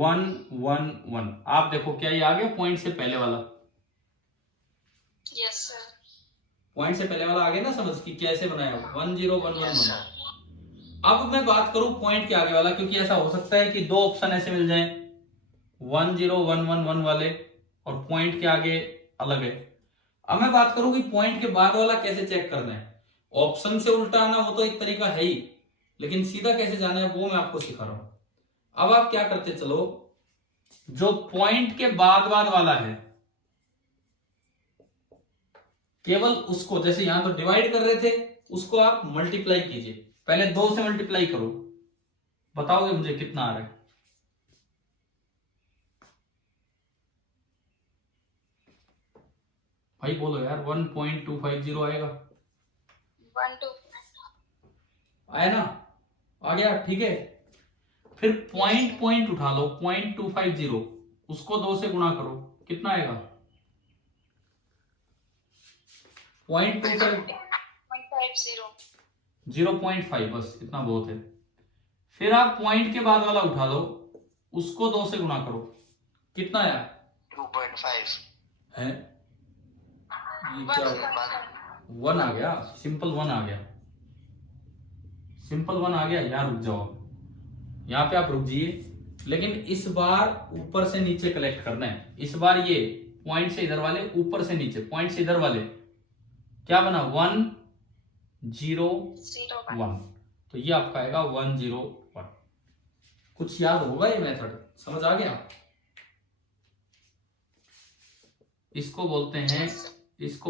1 1 1। आप देखो क्या ये आ गया पॉइंट से पहले वाला? यस सर पॉइंट से पहले वाला आ गया ना समझ की कैसे बनाया? 1 0 1 1 यस 1। सर अब मैं बात करूं पॉइंट के आगे वाला, क्योंकि ऐसा हो सकता है कि 2 ऑप्शन ऐसे मिल जाएं, 1 0 1 1 1 वाले और पॉइंट के आगे अलग है। अब मैं बात करूं कि पॉइंट के बाद वाला कैसे चेक करना है। ऑप्शन से उल्टा आना वो तो एक तरीका है ही, लेकिन सीधा कैसे जाना है वो मैं आपको सिखा रहा हूं। अब आप क्या करते चलो, जो पॉइंट के बाद वाला है केवल उसको, जैसे यहां तो डिवाइड कर रहे थे, उसको आप मल्टीप्लाई कीजिए। पहले 2 से मल्टीप्लाई करो, बताओगे मुझे कितना आ रहा है? भाई बोलो यार, 1.250 आएगा। 1 2 आया ना? आ गया, ठीक है। फिर पॉइंट उठा लो, 0.250, उसको 2 से गुणा करो, कितना आएगा? 0.25 0.50 0.5, बस इतना बहुत है। फिर आप पॉइंट के बाद वाला उठा लो, उसको 2 से गुणा करो, कितना आया? 2.5 है ये क्या? 1 आ गया, सिंपल 1 आ गया, सिंपल 1 आ गया। यहां रुक जाओ, यहां पे आप रुक जाइए। लेकिन इस बार ऊपर से नीचे कलेक्ट करना है। इस बार ये पॉइंट से इधर वाले, ऊपर से नीचे, पॉइंट से इधर वाले क्या बना? 1 0 1। तो ये आपका आएगा 1 0 1। कुछ याद होगा ये मेथड? समझ आ गया? इसको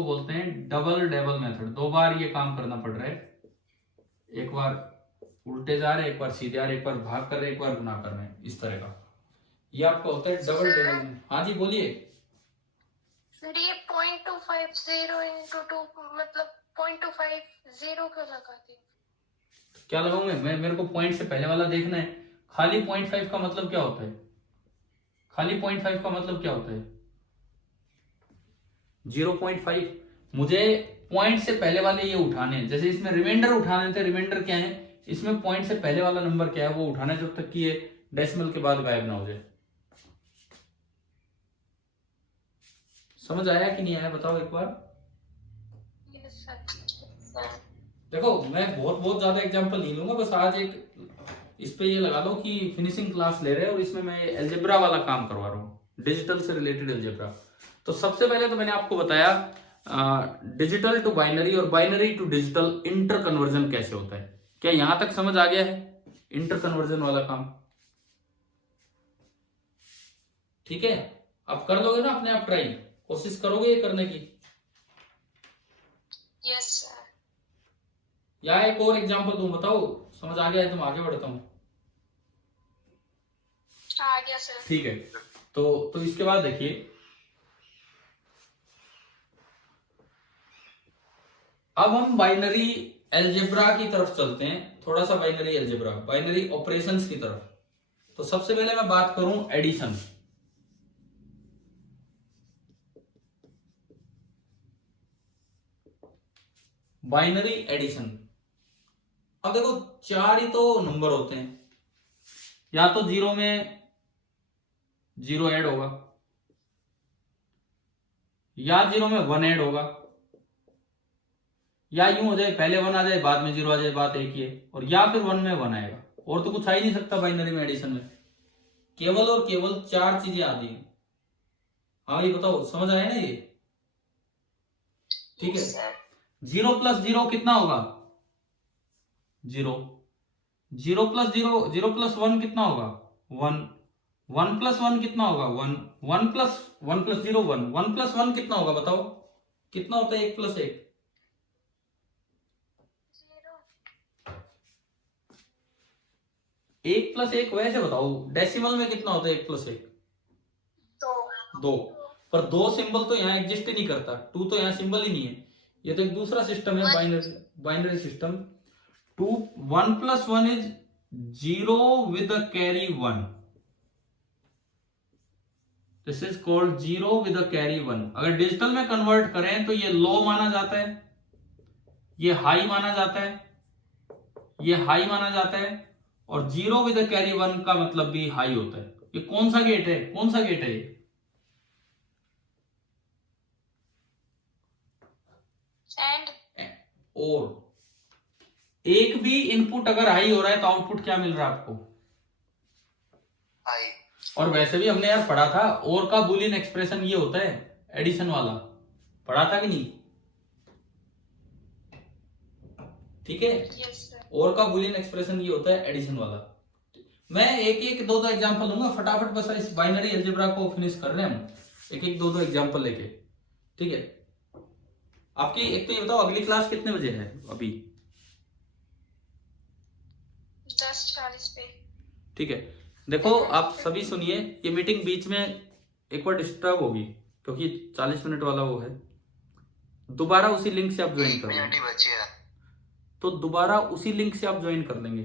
बोलते हैं डबल डेबल मेथड। 2 बार ये काम करना पड़ रहा है। एक बार उल्टे जा रहे, एक बार सीधे आ रहे, एक बार भाग कर रहे, एक बार गुना कर रहे हैं, इस तरह का। ये आपका होता है डबल डेबल। हाँ जी बोलिए। सर ये 0.250 into 2 मतलब 0.250 क्यों लगाते? क्या लगाऊं मैं? मेरे को पॉइंट से पहले वाला देखना है। खाली 0.5 का मतलब क्या होता है? खाली 0.5 का मतलब क्या होता है? 0.5। मुझे पॉइंट से पहले वाले ये उठाने हैं। जैसे इसमें रिमाइंडर उठाने थे, रिमाइंडर क्या है? इसमें पॉइंट से पहले वाला नंबर क्या है वो उठाना है, जब तक कि ये डेसिमल के बाद गायब ना हो जाए। समझ आया कि नहीं आया बताओ एक बार? यस सर देखो मैं बहुत ज्यादा एग्जांपल नहीं लूंगा, बस आज एक इस पे ये लगा लो कि फिनिशिंग क्लास ले रहे हैं और इसमें मैं एल्जेब्रा वाला काम करवा रहा हूँ, डिजिटल से रिलेटेड एल्जेब्रा। तो सबसे पहले तो मैंने आपको बताया डिजिटल टू बाइनरी और binary to digital inter conversion कैसे होता है। क्या यहां तक समझ आ गया है इंटर कन्वर्जन वाला काम? ठीक है, आप कर लोगे ना अपने आप? ट्राई कोशिश करोगे ये करने की? यस सर या एक और एग्जांपल दूं, बताओ समझ आ गया है तो मैं आगे बढ़ता हूं। आ गया सर ठीक है, तो इसके बाद देखिए, अब हम बाइनरी एल्जेब्रा की तरफ चलते हैं। थोड़ा सा बाइनरी एल्जेब्रा, बाइनरी ऑपरेशंस की तरफ। तो सबसे पहले मैं बात करूं एडिशन। Binary addition. अब देखो 4 ही तो नंबर होते हैं, या तो 0 में 0 ऐड होगा, या 0 में 1 ऐड होगा, या यूं हो जाए पहले 1 आ जाए बाद में 0 आ जाए, बात एक ही है, और या फिर 1 में 1 आएगा, और तो कुछ आ ही नहीं सकता बाइनरी में एडिशन में। केवल और केवल 4 चीजें आती हैं। हाँ ये बताओ, समझ आया ना ये? ठीक है। Yes, sir. 0 प्लस 0 कितना होगा? 0। 0 प्लस 0, 0 प्लस 1 कितना होगा? 1। 1 प्लस 1 कितना होगा? 1। 1 प्लस 0 1। 1 प्लस 1 कितना होगा बताओ? कितना होता है 1 प्लस 1? 0. 1 प्लस 1 वैसे बताओ, डेसिमल में कितना होता है 1 प्लस 1? 2। पर 2 सिंबल तो यहाँ एग्जिस्ट ही नहीं करता, 2 तो यहाँ सिंबल ही नहीं है। ये तो एक दूसरा सिस्टम है, binary system. 1 plus 1 is 0 with a carry 1। This is called 0 with a carry 1। अगर डिजिटल में कन्वर्ट करें तो ये लो माना जाता है, ये हाई माना जाता है, ये हाई माना जाता है, और 0 विद अ कैरी 1 का मतलब भी हाई होता है। ये कौन सा गेट है? कौन सा गेट है ये? And और एक भी इनपुट अगर हाई हो रहा है तो आउटपुट क्या मिल रहा है आपको? हाई। और वैसे भी हमने यार पढ़ा था, और का बुलियन एक्सप्रेशन ये होता है एडिशन वाला, पढ़ा था कि नहीं? ठीक है। yes, sir. और का बुलियन एक्सप्रेशन ये होता है एडिशन वाला। मैं एक दो एग्जांपल लूंगा फटाफट, बस इस बाइनरी अलजेब्रा को फिनिश कर रहे हैं हम, एक दो एग्जांपल लेके। ठीक है। आपकी एक तो ये बताओ, अगली क्लास कितने बजे है अभी? 10:40 पे। ठीक है। देखो आप सभी सुनिए, ये मीटिंग बीच में एक बार डिस्टर्ब होगी क्योंकि 40 मिनट वाला वो है। दोबारा उसी लिंक से आप ज्वाइन 1 कर मिनट लेंगे, ही बचे हैं। तो दोबारा उसी लिंक से आप ज्वाइन कर लेंगे।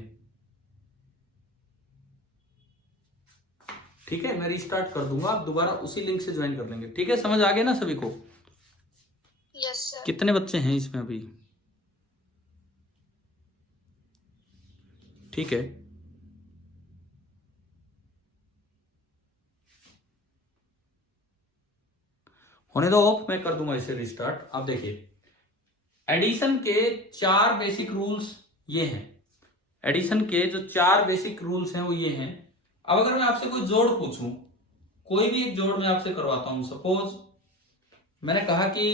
ठीक है, मैं रिस्टार्ट कर दूंगा, आप दोबारा उसी लिंक से ज्वाइन कर लेंगे। ठीक है, समझ आ गया ना सभी को? Yes, sir. कितने बच्चे हैं इसमें अभी? ठीक है। होने दो ऑफ, मैं कर दूंगा इसे रिस्टार्ट। आप देखिए, एडिशन के 4 बेसिक रूल्स ये हैं। एडिशन के जो 4 बेसिक रूल्स हैं वो ये हैं। अब अगर मैं आपसे कोई जोड़ पूछूं, कोई भी एक जोड़ मैं आपसे करवाता हूं, सपोज मैंने कहा कि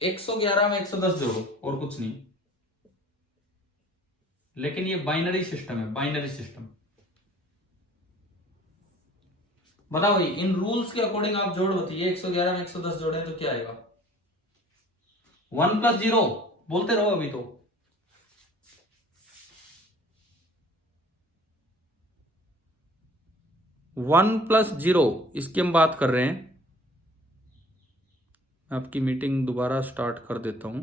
111 में 110 जोड़ो और कुछ नहीं, लेकिन ये बाइनरी सिस्टम है, बाइनरी सिस्टम। बताओ भाई, इन रूल्स के अकॉर्डिंग आप जोड़ बताइए, 111 में 110 जोड़े तो क्या आएगा? 1 प्लस 0 बोलते रहो अभी तो। वन प्लस 0 इसकी हम बात कर रहे हैं। मैं आपकी मीटिंग दोबारा स्टार्ट कर देता हूं।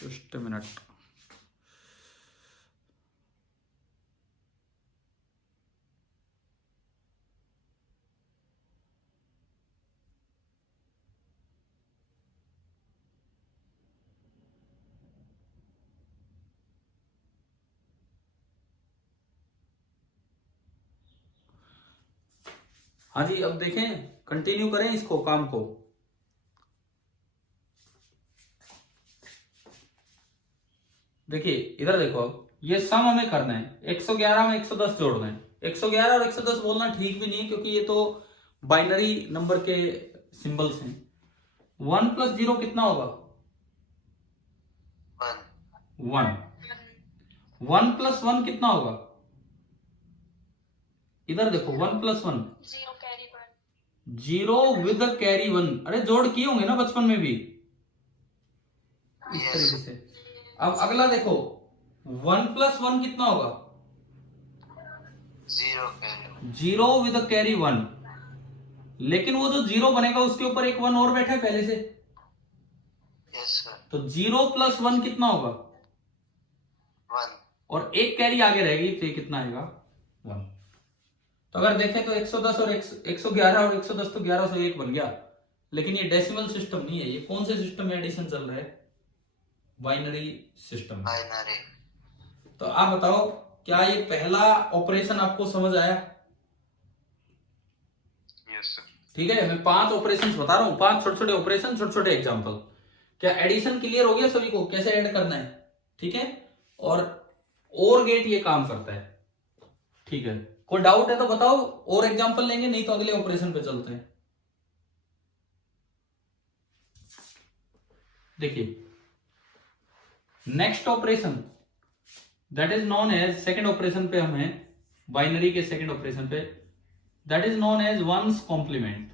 Just a minute. हाँ जी, अब देखें, कंटिन्यू करें इसको, काम को। देखिए इधर देखो, अब ये सम हमें करना है, 111 में 110 जोड़ना है। 111 और 110 बोलना ठीक भी नहीं है क्योंकि ये तो बाइनरी नंबर के सिंबल्स हैं। 1 प्लस 0 कितना होगा? 1। 1 प्लस 1 कितना होगा? इधर देखो, 1 प्लस 1 0 कैरी 1। 0 with carry 1। अरे जोड़ किए होंगे ना बचपन में भी इस Yes. तरीके से। अब अगला देखो, 1 प्लस 1 कितना होगा? 0 कैरी। 0 with carry 1। लेकिन वो जो 0 बनेगा उसके ऊपर एक 1 और बैठा है पहले से, यस सर। तो 0 प्लस 1 कितना होगा? 1। और एक कैरी आगे रहेगी तो ये कितना आएगा? 1। तो अगर देखें तो 110 और 111 और 110 तो 1101 बन गया। लेकिन ये डेसिमल सिस्टम नहीं है। ये कौन से सिस्टम में एडिशन चल रहा है? Binary system. बाइनरी। तो आप बताओ, क्या ये पहला ऑपरेशन आपको समझ आया? Yes sir. ठीक है, मैं 5 ऑपरेशंस बता रहा हूं, 5 छोटे छोटे ऑपरेशन, छोटे छोटे एग्जांपल। क्या एडिशन क्लियर हो गया सभी को, कैसे ऐड करना है? ठीक है, और गेट ये काम करता है। ठीक है, कोई डाउट है तो बताओ, और एग्जांपल लेंगे, नहीं तो अगले ऑपरेशन पे चलते हैं। देखिए, next operation that is known as, second operation पे हम हैं, बाइनरी के सेकेंड ऑपरेशन पे, that is known as ones complement.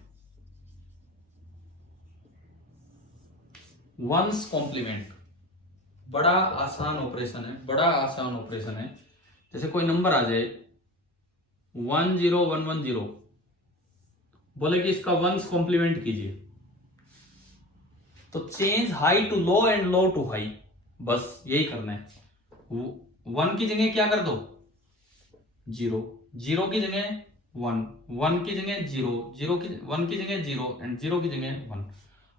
Ones complement बड़ा आसान ऑपरेशन है, बड़ा आसान ऑपरेशन है। जैसे कोई नंबर आ जाए 10110, बोले कि इसका वंस कॉम्प्लीमेंट कीजिए, तो change high to low and low to high, बस यही करना है। 1 की जगह क्या कर दो 0, 0 की जगह 1, 1 की जगह 0, 0 की 1 की जगह 0 एंड 0 की जगह 1।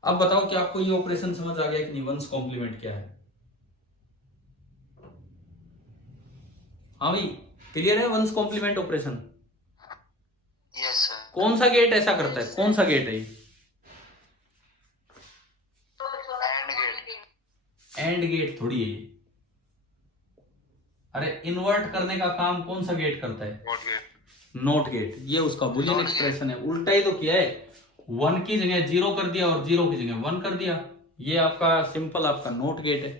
अब बताओ कि आपको ये ऑपरेशन समझ आ गया कि नहीं, वंस कॉम्प्लीमेंट क्या है? हाँ भाई, क्लियर है ones complement operation? Yes sir. कौन सा गेट ऐसा करता है, कौन सा गेट है ये? And gate. एंड गेट थोड़ी है ये। अरे इन्वर्ट करने का काम कौन सा गेट करता है? Not gate. Not gate. ये उसका बुलियन Not एक्सप्रेशन है, उल्टा ही तो किया है। 1 की जगह 0 कर दिया और 0 की जगह 1 कर दिया, ये आपका सिंपल आपका नॉट गेट है।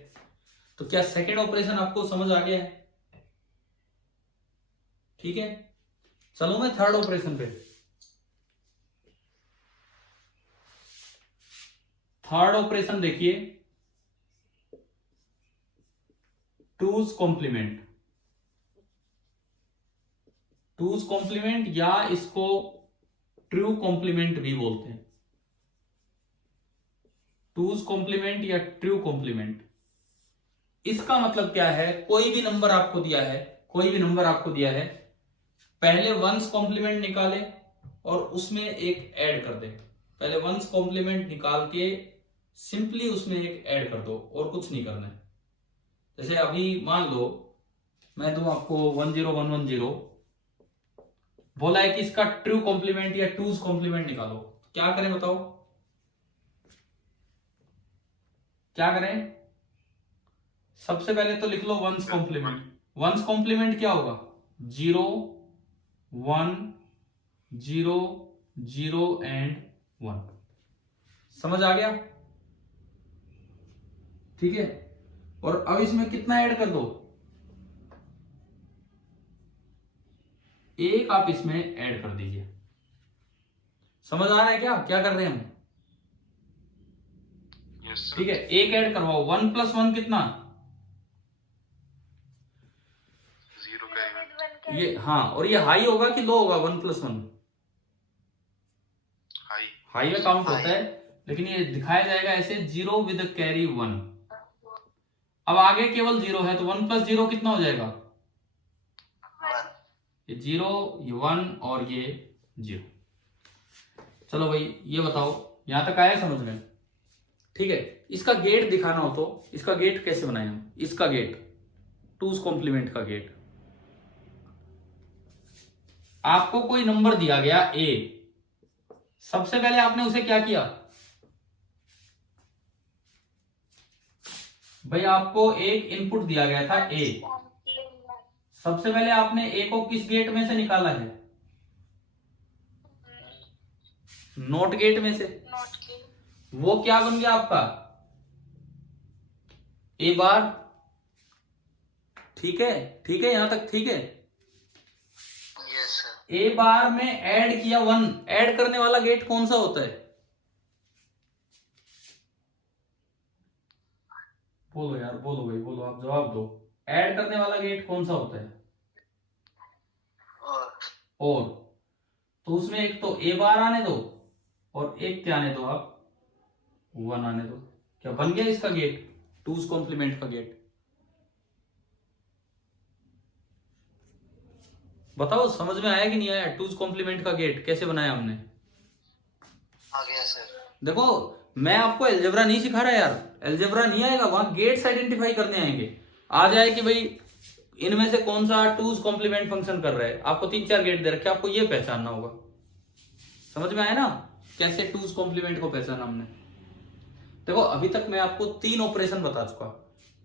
तो क्या सेकेंड ऑपरेशन आपको समझ आ गया है? ठीक है, चलो मैं थर्ड ऑपरेशन पे। थर्ड ऑपरेशन देखिए, टूज कॉम्प्लीमेंट। टूज कॉम्प्लीमेंट या इसको ट्रू कॉम्प्लीमेंट भी बोलते हैं। टूज कॉम्प्लीमेंट या ट्रू कॉम्प्लीमेंट, इसका मतलब क्या है? कोई भी नंबर आपको दिया है, कोई भी नंबर आपको दिया है, पहले वंस कॉम्प्लीमेंट निकाले और उसमें एक ऐड कर दे। पहले वंस कॉम्प्लीमेंट निकाल के सिंपली उसमें एक ऐड कर दो, और कुछ नहीं करना है। जैसे अभी मान लो मैं दूं आपको 10110, बोला है कि इसका ट्रू कॉम्प्लीमेंट या टूज कॉम्प्लीमेंट निकालो, क्या करें बताओ? क्या करें? सबसे पहले तो लिख लो वंस कॉम्प्लीमेंट। वंस कॉम्प्लीमेंट क्या होगा? 0 1 0 0 एंड 1। समझ आ गया? ठीक है, और अब इसमें कितना ऐड कर दो? एक आप इसमें ऐड कर दीजिए। समझ आ रहा है क्या क्या कर रहे हैं हम? Yes sir. ठीक है, एक ऐड करवाओ। 1 + 1 कितना? 0 का इवेंट। ये हाँ, और ये हाई होगा कि लो होगा? 1 + 1 हाई। हाई में काउंट होता है, लेकिन ये दिखाया जाएगा ऐसे 0 विद कैरी 1। अब आगे केवल 0 है, तो 1 + 0 कितना हो जाएगा? ये 0, ये 1 और ये 0। चलो भाई, ये बताओ यहां तक आया समझ में? ठीक है, इसका गेट दिखाना हो तो इसका गेट कैसे बनाए हम? इसका गेट, टूज कॉम्प्लीमेंट का गेट, आपको कोई नंबर दिया गया a, सबसे पहले आपने उसे क्या किया भाई? आपको एक इनपुट दिया गया था a, सबसे पहले आपने a को किस गेट में से निकाला है? नॉट गेट में से। नॉट की। वो क्या बन गया आपका? ए बार। ठीक है, ठीक है, यहां तक ठीक है? Yes sir. ए बार में ऐड किया 1, ऐड करने वाला गेट कौन सा होता है? बोलो यार, बोलो भाई, बोलो, आप जवाब दो। ऐड करने वाला गेट कौन सा होता है? और तो उसमें एक तो ए बार आने दो और एक क्या आने दो आप? 1 आने दो। क्या बन गया इसका गेट, टूज कॉम्प्लीमेंट का गेट? बताओ समझ में आया कि नहीं आया? टूज कॉम्प्लीमेंट का गेट कैसे बनाया हमने? आ गया सर। देखो मैं आपको एल्जेब्रा नहीं सिखा रहा यार, एल्जेब्रा नहीं आएगा, वहां गेट्स आइडेंटिफाई करने आएंगे। आ जाए कि भाई इनमें से कौन सा टूज कॉम्प्लीमेंट फंक्शन कर रहा है, आपको 3-4 गेट दे रखे, आपको ये पहचानना होगा। समझ में आया ना कैसे टूज कॉम्प्लीमेंट को पहचाना हमने। देखो अभी तक मैं आपको 3 ऑपरेशन बता चुका।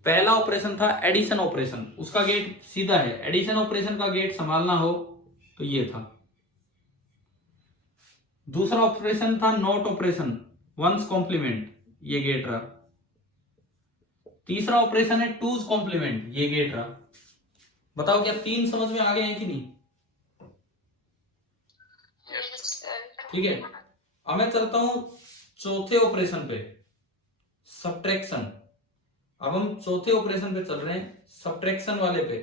पहला ऑपरेशन था एडिशन ऑपरेशन, उसका गेट सीधा है, एडिशन ऑपरेशन का गेट संभालना हो तो ये था। दूसरा ऑपरेशन था नोट ऑपरेशन, वंस कॉम्प्लीमेंट, ये गेट रहा। तीसरा ऑपरेशन है टूज कॉम्प्लीमेंट, ये गेट रहा। बताओ क्या 3 समझ में आ गए हैं कि नहीं? Yes, sir. ठीक है, अब मैं चलता हूं चौथे ऑपरेशन पे, सब्ट्रैक्शन। अब हम चौथे ऑपरेशन पे चल रहे हैं, सब्ट्रैक्शन वाले पे।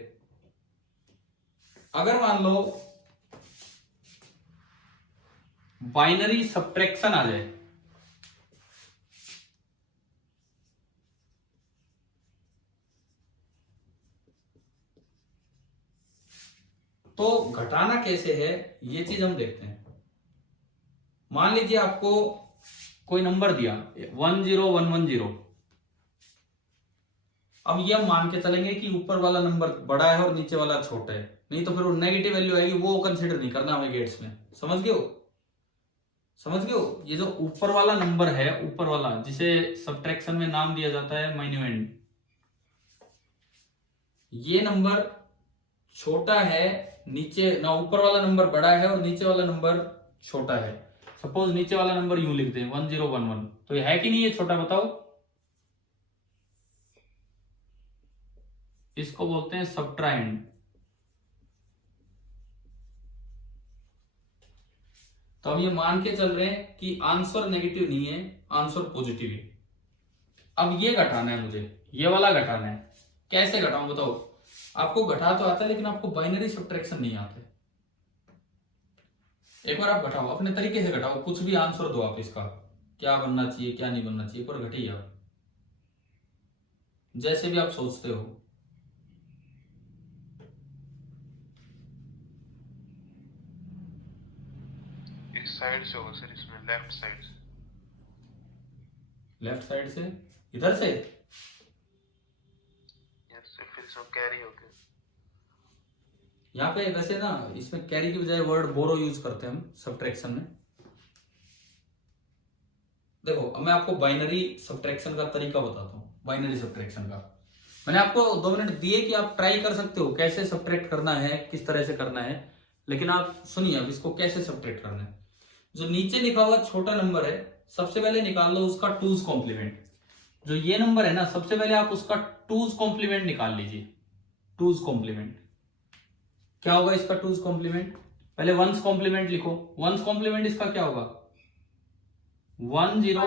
अगर मान लो बाइनरी सब्ट्रैक्शन आ जाए, तो घटाना कैसे है ये चीज हम देखते हैं। मान लीजिए आपको कोई नंबर दिया 10110। अब ये हम मान के चलेंगे कि ऊपर वाला नंबर बड़ा है और नीचे वाला छोटा है, नहीं तो फिर वो नेगेटिव वैल्यू आएगी, वो कंसीडर नहीं करना हमें गेट्स में। समझ गए हो? समझ गए हो? ये जो ऊपर वाला नंबर है, ऊपर वाला जिसे सब्ट्रैक्शन में नाम दिया जाता है माइन्यूएंड, ये नंबर छोटा है, नीचे ना ऊपर वाला नंबर बड़ा है और नीचे वाला नंबर छोटा है। सपोज नीचे वाला नंबर यूं लिख दें 1011, तो ये है कि नहीं ये छोटा? बताओ। इसको बोलते हैं सब्ट्राइंड। तो हम ये मान के चल रहे हैं कि आंसर नेगेटिव नहीं है, आंसर पॉजिटिव है। अब ये घटाना है मुझे, ये वाला घटाना है। कैसे घटाऊं बताओ? आपको घटा तो आता है लेकिन आपको बाइनरी सब्ट्रैक्शन नहीं आता है। एक बार आप घटाओ, अपने तरीके से घटाओ, कुछ भी आंसर दो आप इसका, क्या बनना चाहिए क्या नहीं बनना चाहिए, पर घटिए आप जैसे भी आप सोचते हो। इस साइड से होगा सर, इसमें लेफ्ट साइड से। लेफ्ट साइड से? इधर से? यस सर, फिर सब कैरी होके। यहाँ पे वैसे ना इसमें कैरी की बजाय वर्ड बोरो यूज करते हैं हम सब्ट्रैक्शन में। देखो अब मैं आपको बाइनरी सब्ट्रैक्शन का तरीका बताता हूँ। बाइनरी सब्ट्रैक्शन का मैंने आपको 2 मिनट दिए कि आप ट्राई कर सकते हो कैसे सब्ट्रैक्ट करना है, किस तरह से करना है, लेकिन आप सुनिए अब इसको कैसे सब्ट्रैक्ट करना है। जो नीचे लिखा हुआ छोटा नंबर है, सबसे पहले निकाल लो उसका टूज कॉम्प्लीमेंट। जो ये नंबर है ना, सबसे पहले आप उसका टूज कॉम्प्लीमेंट निकाल लीजिए। टूज कॉम्प्लीमेंट क्या होगा इसका? टूज कॉम्प्लीमेंट पहले वंस कॉम्प्लीमेंट लिखो। वंस कॉम्प्लीमेंट इसका क्या होगा? 10100।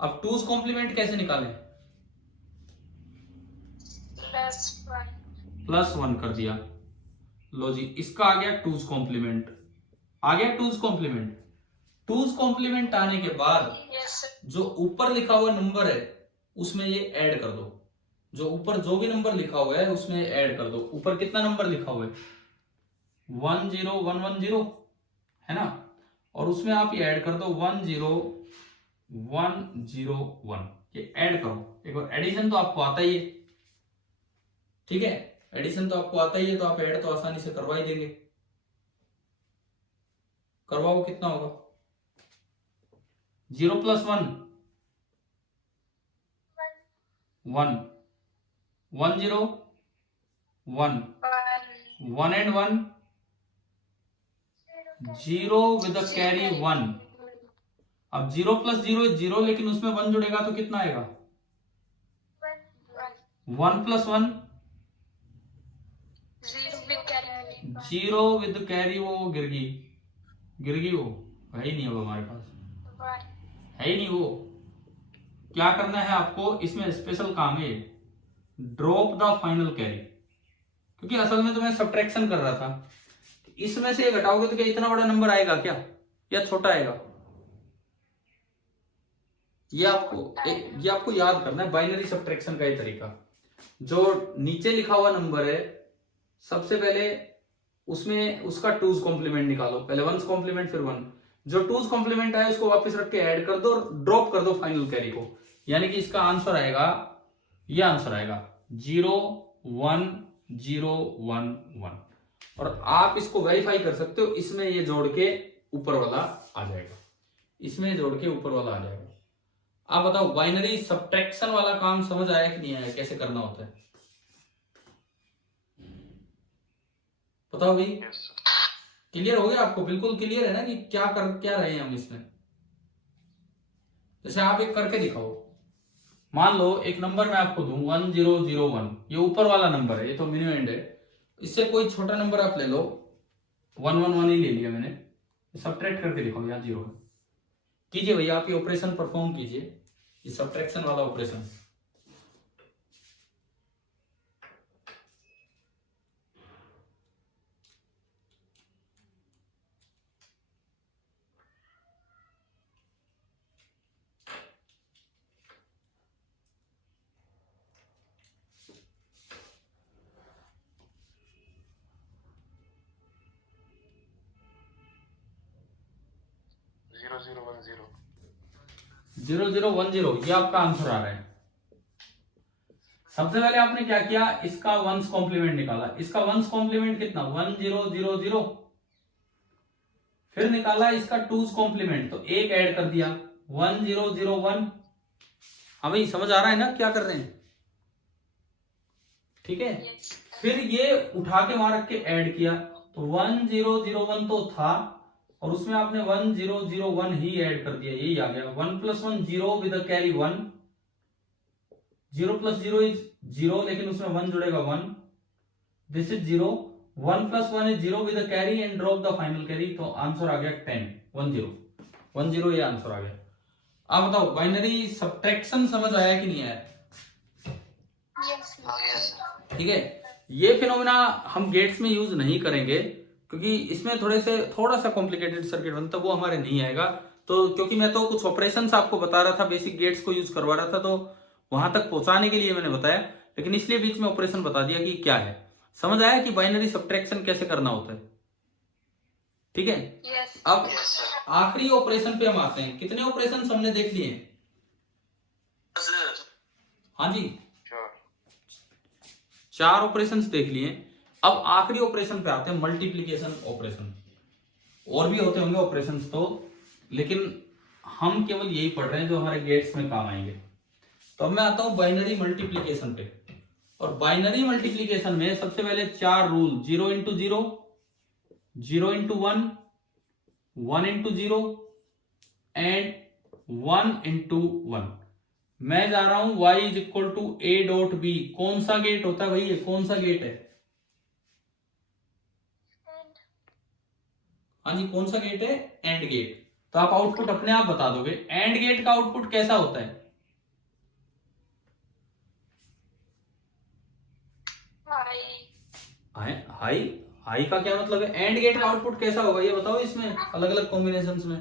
अब टूज कॉम्प्लीमेंट कैसे निकालें? +1 कर दिया। लो जी, इसका आ गया टूज कॉम्प्लीमेंट। आ गया टूज कॉम्प्लीमेंट। टूज कॉम्प्लीमेंट आने के बाद जो ऊपर लिखा हुआ नंबर है उसमें ये ऐड कर दो। जो ऊपर जो भी नंबर लिखा हुआ है उसमें ऐड कर दो। ऊपर कितना नंबर लिखा हुआ है? 10110 है ना, और उसमें आप ये ऐड कर दो 10101। ये ऐड करो। एक बार एडिशन तो आपको आता ही है, ठीक है, एडिशन तो आपको आता ही है, तो आप ऐड तो आसानी से करवा ही देंगे। करवाओ, कितना होगा? 0 + 1 1 1 0 1 1 and 1 0 with the carry 1। अब 0 + 0 is 0, लेकिन उसमें 1 जुड़ेगा तो कितना आएगा? 1 + 1 0 with the carry, वो गिर गई, वो है ही नहीं अब हमारे पास, है ही नहीं वो। क्या करना है आपको? इसमें स्पेशल काम है, ड्रॉप द फाइनल कैरी। क्योंकि असल में तो मैं सब्ट्रैक्शन कर रहा था, इसमें से ये घटाओगे तो क्या इतना बड़ा नंबर आएगा क्या, या छोटा आएगा? ये आपको याद करना है, बाइनरी सब्ट्रैक्शन का ये तरीका। जो नीचे लिखा हुआ नंबर है सबसे पहले उसमें उसका टूज कॉम्प्लीमेंट निकालो, पहले वंस कॉम्प्लीमेंट फिर वन, जो टूज कॉम्प्लीमेंट आए उसको वापस रख के ऐड कर दो और ड्रॉप कर दो फाइनल कैरी को, यानी कि इसका आंसर आएगा, ये आंसर आएगा 0 1 0 1 1। और आप इसको वेरीफाई कर सकते हो, इसमें ये जोड़ के ऊपर वाला आ जाएगा, इसमें जोड़ के ऊपर वाला आ जाएगा। आप बताओ बाइनरी सब्ट्रैक्शन वाला काम समझ आया कि नहीं आया, कैसे करना होता है बताओ भाई। Yes, sir. क्लियर हो गया आपको, बिल्कुल क्लियर है ना कि क्या रहे हैं हम इसमें। जैसे आप एक करके दिखाओ, मान लो एक नंबर मैं आपको दूं 1001, ये ऊपर वाला नंबर है, ये तो मिनिमम एंड है, इससे कोई छोटा नंबर आप ले लो, 111 ही ले लिया मैंने, सब्ट्रैक्ट करके दिखाओ, यहाँ 0 है, कीजिए भैया आप ये ऑपरेशन परफॉर्म कीजिए, ये सब्ट्रैक्शन वाला ऑपरेशन। Zero, zero, 1, 0. 0010 ये आपका आंसर आ रहा है। सबसे पहले आपने क्या किया, इसका वंस कॉम्प्लीमेंट निकाला, इसका वंस कॉम्प्लीमेंट कितना 1000, फिर निकाला इसका टूज कॉम्प्लीमेंट, तो एक ऐड कर दिया 1001। हाँ भाई समझ आ रहा है ना क्या कर रहे हैं, ठीक है। Yes. फिर ये उठा के वहां रख के ऐड किया, तो 1001 तो था और उसमें आपने 1001 ही ऐड कर दिया, यही आ गया 1 + 1 0 विद कैरी 1, 0 + 0 इज 0, लेकिन उसमें 1 जुड़ेगा 1, this is 0, 1 + 1 is 0 with carry and drop the final carry, तो आंसर आ गया 10 10 ये आंसर आ गया। आप बताओ बाइनरी सब्ट्रैक्शन समझ आया कि नहीं आया, Yes. आ गया सर। ठीक है। ये फिनोमेना हम गेट्स में यूज नहीं करेंगे क्योंकि इसमें थोड़ा सा कॉम्प्लिकेटेड सर्किट बनता है, वो हमारे नहीं आएगा। तो क्योंकि मैं तो कुछ ऑपरेशंस आपको बता रहा था, बेसिक गेट्स को यूज करवा रहा था, तो वहां तक पहुंचाने के लिए मैंने बताया, लेकिन इसलिए बीच में ऑपरेशन बता दिया कि क्या है। समझ आया कि बाइनरी सब्ट्रैक्शन कैसे करना होता है, ठीक है। Yes. अब यस सर। आखिरी ऑपरेशन पे हम आते हैं। कितने ऑपरेशन हमने देख लिए? हाँ जी, Sure. 4 ऑपरेशंस देख लिए। अब आखिरी ऑपरेशन पे आते हैं, मल्टीप्लीकेशन ऑपरेशन। और भी होते होंगे ऑपरेशंस तो, लेकिन हम केवल यही पढ़ रहे हैं जो हमारे गेट्स में काम आएंगे। तो अब मैं आता हूं बाइनरी मल्टीप्लीकेशन पे। और बाइनरी मल्टीप्लीकेशन में सबसे पहले 4 रूल, 0 × 0, 0 × 1, 1 × 0 एंड 1 × 1। मैं जा रहा हूं y = a.b। कौन सा गेट होता है भाई, ये कौन सा गेट है? And हाँ जी, कौन सा गेट है? And gate. तो आप आउटपुट अपने आप बता दोगे। एंड गेट का आउटपुट कैसा होता है? I. हाई का क्या मतलब है? एंड गेट का आउटपुट कैसा होगा ये बताओ, इसमें अलग अलग कॉम्बिनेशंस में।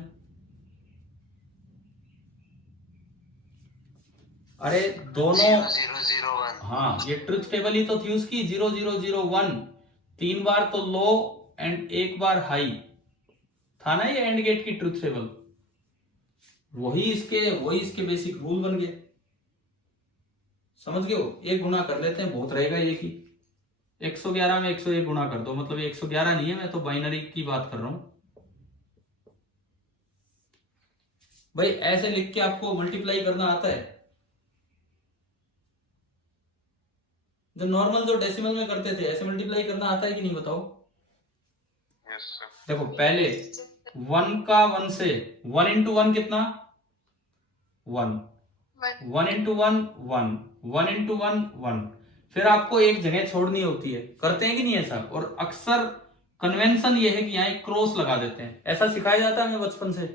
अरे दोनों, 0001। हाँ ये ट्रुथ टेबल ही तो थी उसकी, 0001। 3 बार तो लो एंड 1 बार हाई था ना ये एंड गेट की ट्रुथ टेबल। वही इसके बेसिक रूल बन गए। समझ गए हो? एक गुना कर लेते हैं, बहुत रहेगा ये की 111 में 101 गुना कर दो, मतलब 111 नहीं है, मैं तो बाइनरी की बात कर रहा हूं भाई। ऐसे लिख के आपको मल्टीप्लाई करना आता है? जो नॉर्मल जो डेसिमल में करते थे, ऐसे मल्टीप्लाई करना आता है कि नहीं बताओ? Yes, sir. देखो पहले 1 का 1 से 1 × 1 कितना? 1, 1 × 1 1, 1 × 1 1। फिर आपको एक जगह छोड़नी होती है, करते हैं कि नहीं ऐसा? और अक्सर कन्वेंशन ये है कि यहाँ एक क्रॉस लगा देते हैं, ऐसा सिखाया जाता है हमें बचपन से,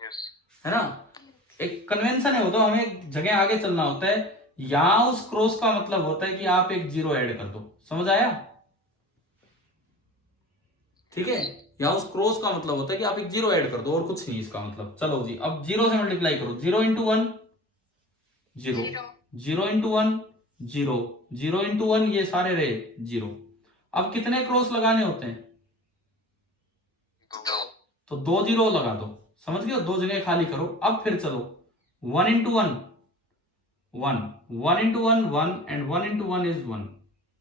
Yes. है ना? एक कन्वेंशन है वो, तो हमें एक जगह आगे चलना होता है। यहां उस क्रॉस का मतलब होता है कि आप एक 0 ऐड कर दो। समझ आया? ठीक है, यहां उस क्रॉस का मतलब होता है कि आप एक 0 ऐड कर दो, और कुछ नहीं इसका मतलब। चलो जी, अब 0 से मल्टीप्लाई करो। 0 × 1 0, 0 × 1 0, 0 × 1 ये सारे रहे 0। अब कितने क्रॉस लगाने होते हैं? 2 तो 2 जीरो लगा दो, समझ गए? 2 जगह खाली करो। अब फिर चलो 1 into 1 1, 1 into 1 1 and 1 into 1 is 1।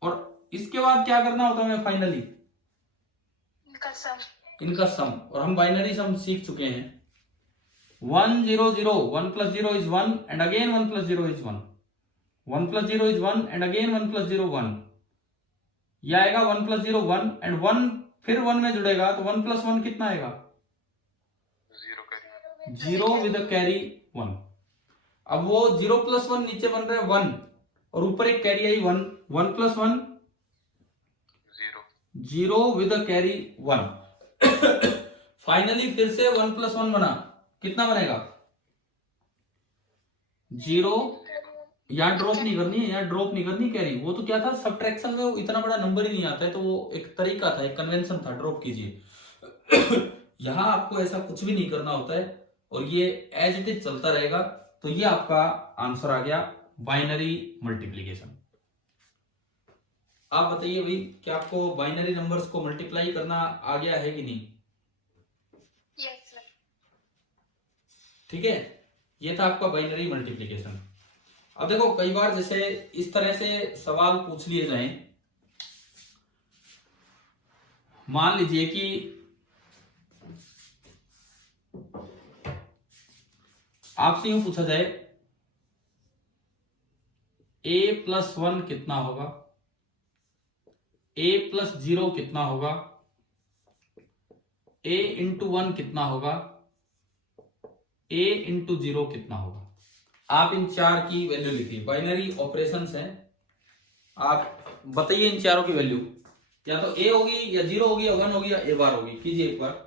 और इसके बाद क्या करना होता है हमें फाइनली? इनका सम। इनका सम। और हम बाइनरी सम सीख चुके हैं। 1 0 0, 1 plus 0 is 1 and again 1 plus 0 is 1, 1 plus 0 is 1 and again 1 plus 0 1। यह आएगा 1 प्लस 0 1 एंड 1 फिर 1 में जुड़ेगा तो 1 प्लस 1 कितना आएगा? 0 करिए। 0 विद कैरी 1। अब वो 0 प्लस 1 नीचे बन रहा है 1 और ऊपर एक carry I 1, 1 plus 1 0 0 with carry 1। Finally फिर से 1 प्लस 1 बना, कितना बनेगा? 0। यहाँ ड्रॉप नहीं करनी है, यहाँ ड्रॉप नहीं करनी कैरी। वो तो क्या था, सब्ट्रैक्शन में वो इतना बड़ा नंबर ही नहीं आता है, तो वो एक तरीका था, एक कन्वेंशन था, ड्रॉप कीजिए। यहाँ आपको ऐसा कुछ भी नहीं करना होता है और ये एज इट इज चलता रहेगा। तो ये आपका आंसर आ गया, बाइनरी मल्टीप्लीकेशन। आप बताइए भाई, क्या आपको बाइनरी नंबर्स को मल्टीप्लाई करना आ गया है कि नहीं? Yes sir. ठीक है, ये था आपका बाइनरी मल्टीप्लीकेशन। अब देखो कई बार जैसे इस तरह से सवाल पूछ लिए जाएं, मान लीजिए कि आपसे यूं पूछा जाए a प्लस 1 कितना होगा, a प्लस 0 कितना होगा, a इंटू 1 कितना होगा, a इंटू 0 कितना होगा। आप इन चार की वैल्यू लिखिए, बाइनरी ऑपरेशंस हैं। आप बताइए इन चारों की वैल्यू, या तो a होगी या 0 होगी या 1 होगी या a बार होगी। कीजिए एक बार।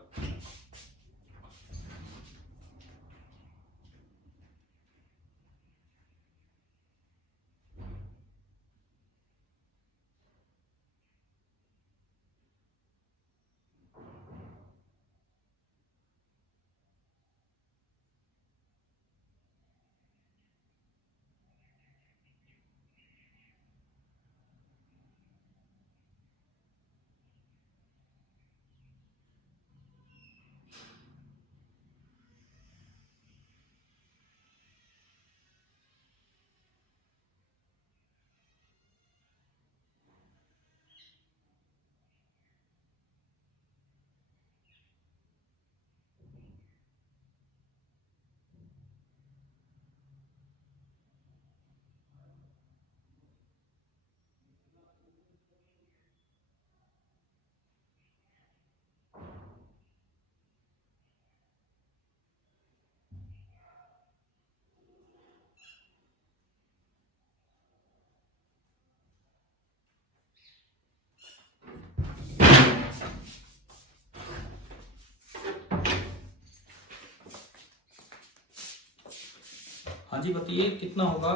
हाँ जी बताइए कितना होगा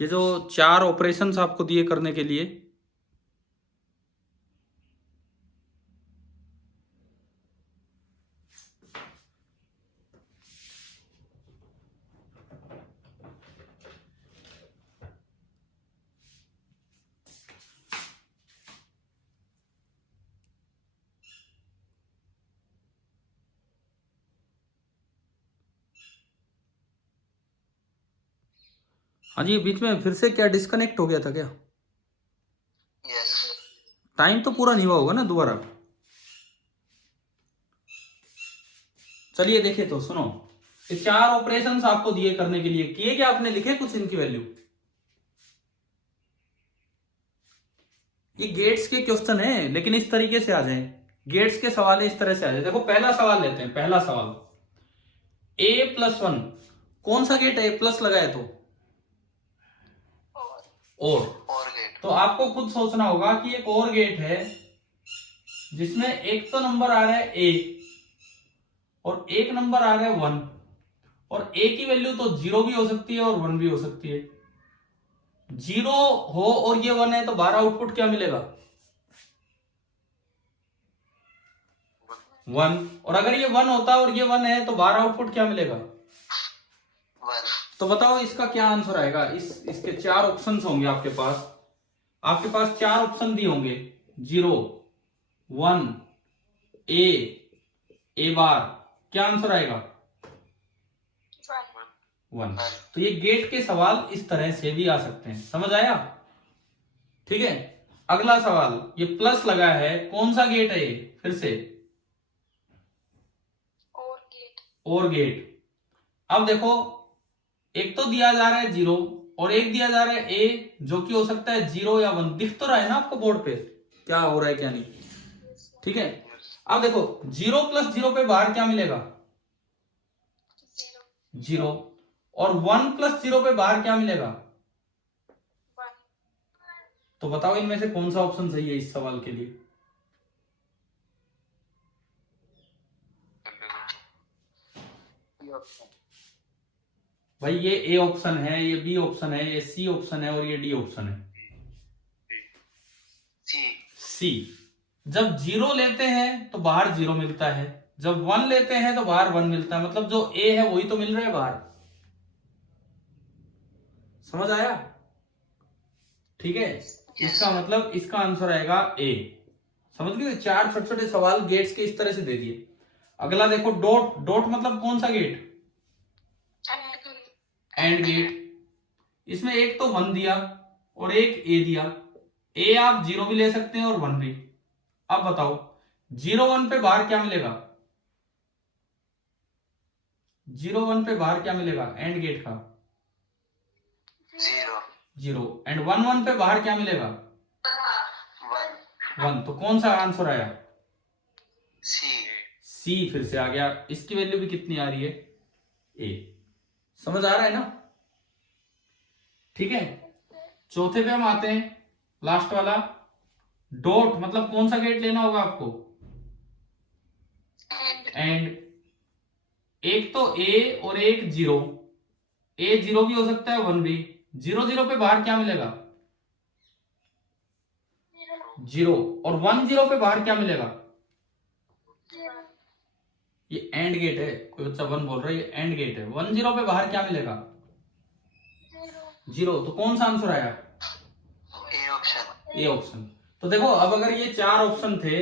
ये जो चार ऑपरेशंस आपको दिए करने के लिए। हाँ जी बीच में फिर से क्या डिस्कनेक्ट हो गया था क्या? यस टाइम तो पूरा नहीं हुआ होगा ना दोबारा। चलिए देखिए तो सुनो, ये चार ऑपरेशंस आपको दिए करने के लिए, किए क्या आपने, लिखे कुछ इनकी वैल्यू? ये गेट्स के क्वेश्चन है लेकिन इस तरीके से आ जाए, गेट्स के सवाल इस तरह से आ जाए। देखो पहला सवाल लेते हैं, पहला सवाल a प्लस 1, कौन सा गेट है प्लस लगाए तो? और गेट। तो आपको खुद सोचना होगा कि एक और गेट है जिसमें एक तो नंबर आ रहा है a और एक नंबर आ रहा है 1, और a की वैल्यू तो 0 भी हो सकती है और 1 भी हो सकती है। 0 हो और ये 1 है तो बाहर आउटपुट क्या मिलेगा? 1। और अगर ये 1 होता और ये 1 है तो बाहर आउटपुट क्या मिलेगा? 1। तो बताओ इसका क्या आंसर आएगा? इसके चार ऑप्शंस होंगे आपके पास, आपके पास 4 ऑप्शन दिए होंगे, 0, 1, ए बार, क्या आंसर आएगा? 1। तो ये गेट के सवाल इस तरह से भी आ सकते हैं, समझ आया? ठीक है, अगला सवाल, ये प्लस लगा है, कौन सा गेट है ये? फिर से और गेट। अब देखो, एक तो दिया जा रहा है 0 और एक दिया जा रहा है ए, जो कि हो सकता है 0 या 1। दिख तो रहा है ना आपको बोर्ड पे क्या हो रहा है क्या नहीं? ठीक है, अब देखो 0 + 0 पे बाहर क्या मिलेगा? 0। और 1 + 0 पे बाहर क्या मिलेगा? तो बताओ इनमें से कौन सा ऑप्शन सही है इस सवाल के लिए? भाई ये ए ऑप्शन है, ये बी ऑप्शन है, ये सी ऑप्शन है और ये डी ऑप्शन है। सी। जब 0 लेते हैं तो बाहर 0 मिलता है, जब 1 लेते हैं तो बाहर 1 मिलता है, मतलब जो ए है वही तो मिल रहा है बाहर। समझ आया? ठीक है, इसका मतलब इसका आंसर आएगा ए। समझ गए? 4 छोटे छोटे सवाल गेट्स के इस तरह से दे दिए। अगला देखो, डॉट। डॉट मतलब कौन सा गेट? And gate. इसमें एक तो 1 दिया और एक ए दिया। ए आप 0 भी ले सकते हैं और 1 भी। अब बताओ 0, 1 पे बाहर क्या मिलेगा? 0, 1 पे बाहर क्या मिलेगा एंड गेट का? 0। एंड 1, 1 पे बाहर क्या मिलेगा? 1। तो कौन सा आंसर आया? सी फिर से आ गया। इसकी वैल्यू भी कितनी आ रही है? ए। समझ आ रहा है ना? ठीक है, चौथे पे हम आते हैं, लास्ट वाला। डॉट मतलब कौन सा गेट लेना होगा आपको? एंड। एक तो ए और एक 0। ए 0 भी हो सकता है, 1 भी। 0, 0 पे बाहर क्या मिलेगा? 0। और 1, 0 पे बाहर क्या मिलेगा? ये एंड गेट है, कोई बच्चा 1 बोल रहा है, ये एंड गेट है। 1, 0 पे बाहर क्या मिलेगा? 0। तो कौन सा आंसर आया? A option. तो देखो, अब अगर ये 4 ऑप्शन थे,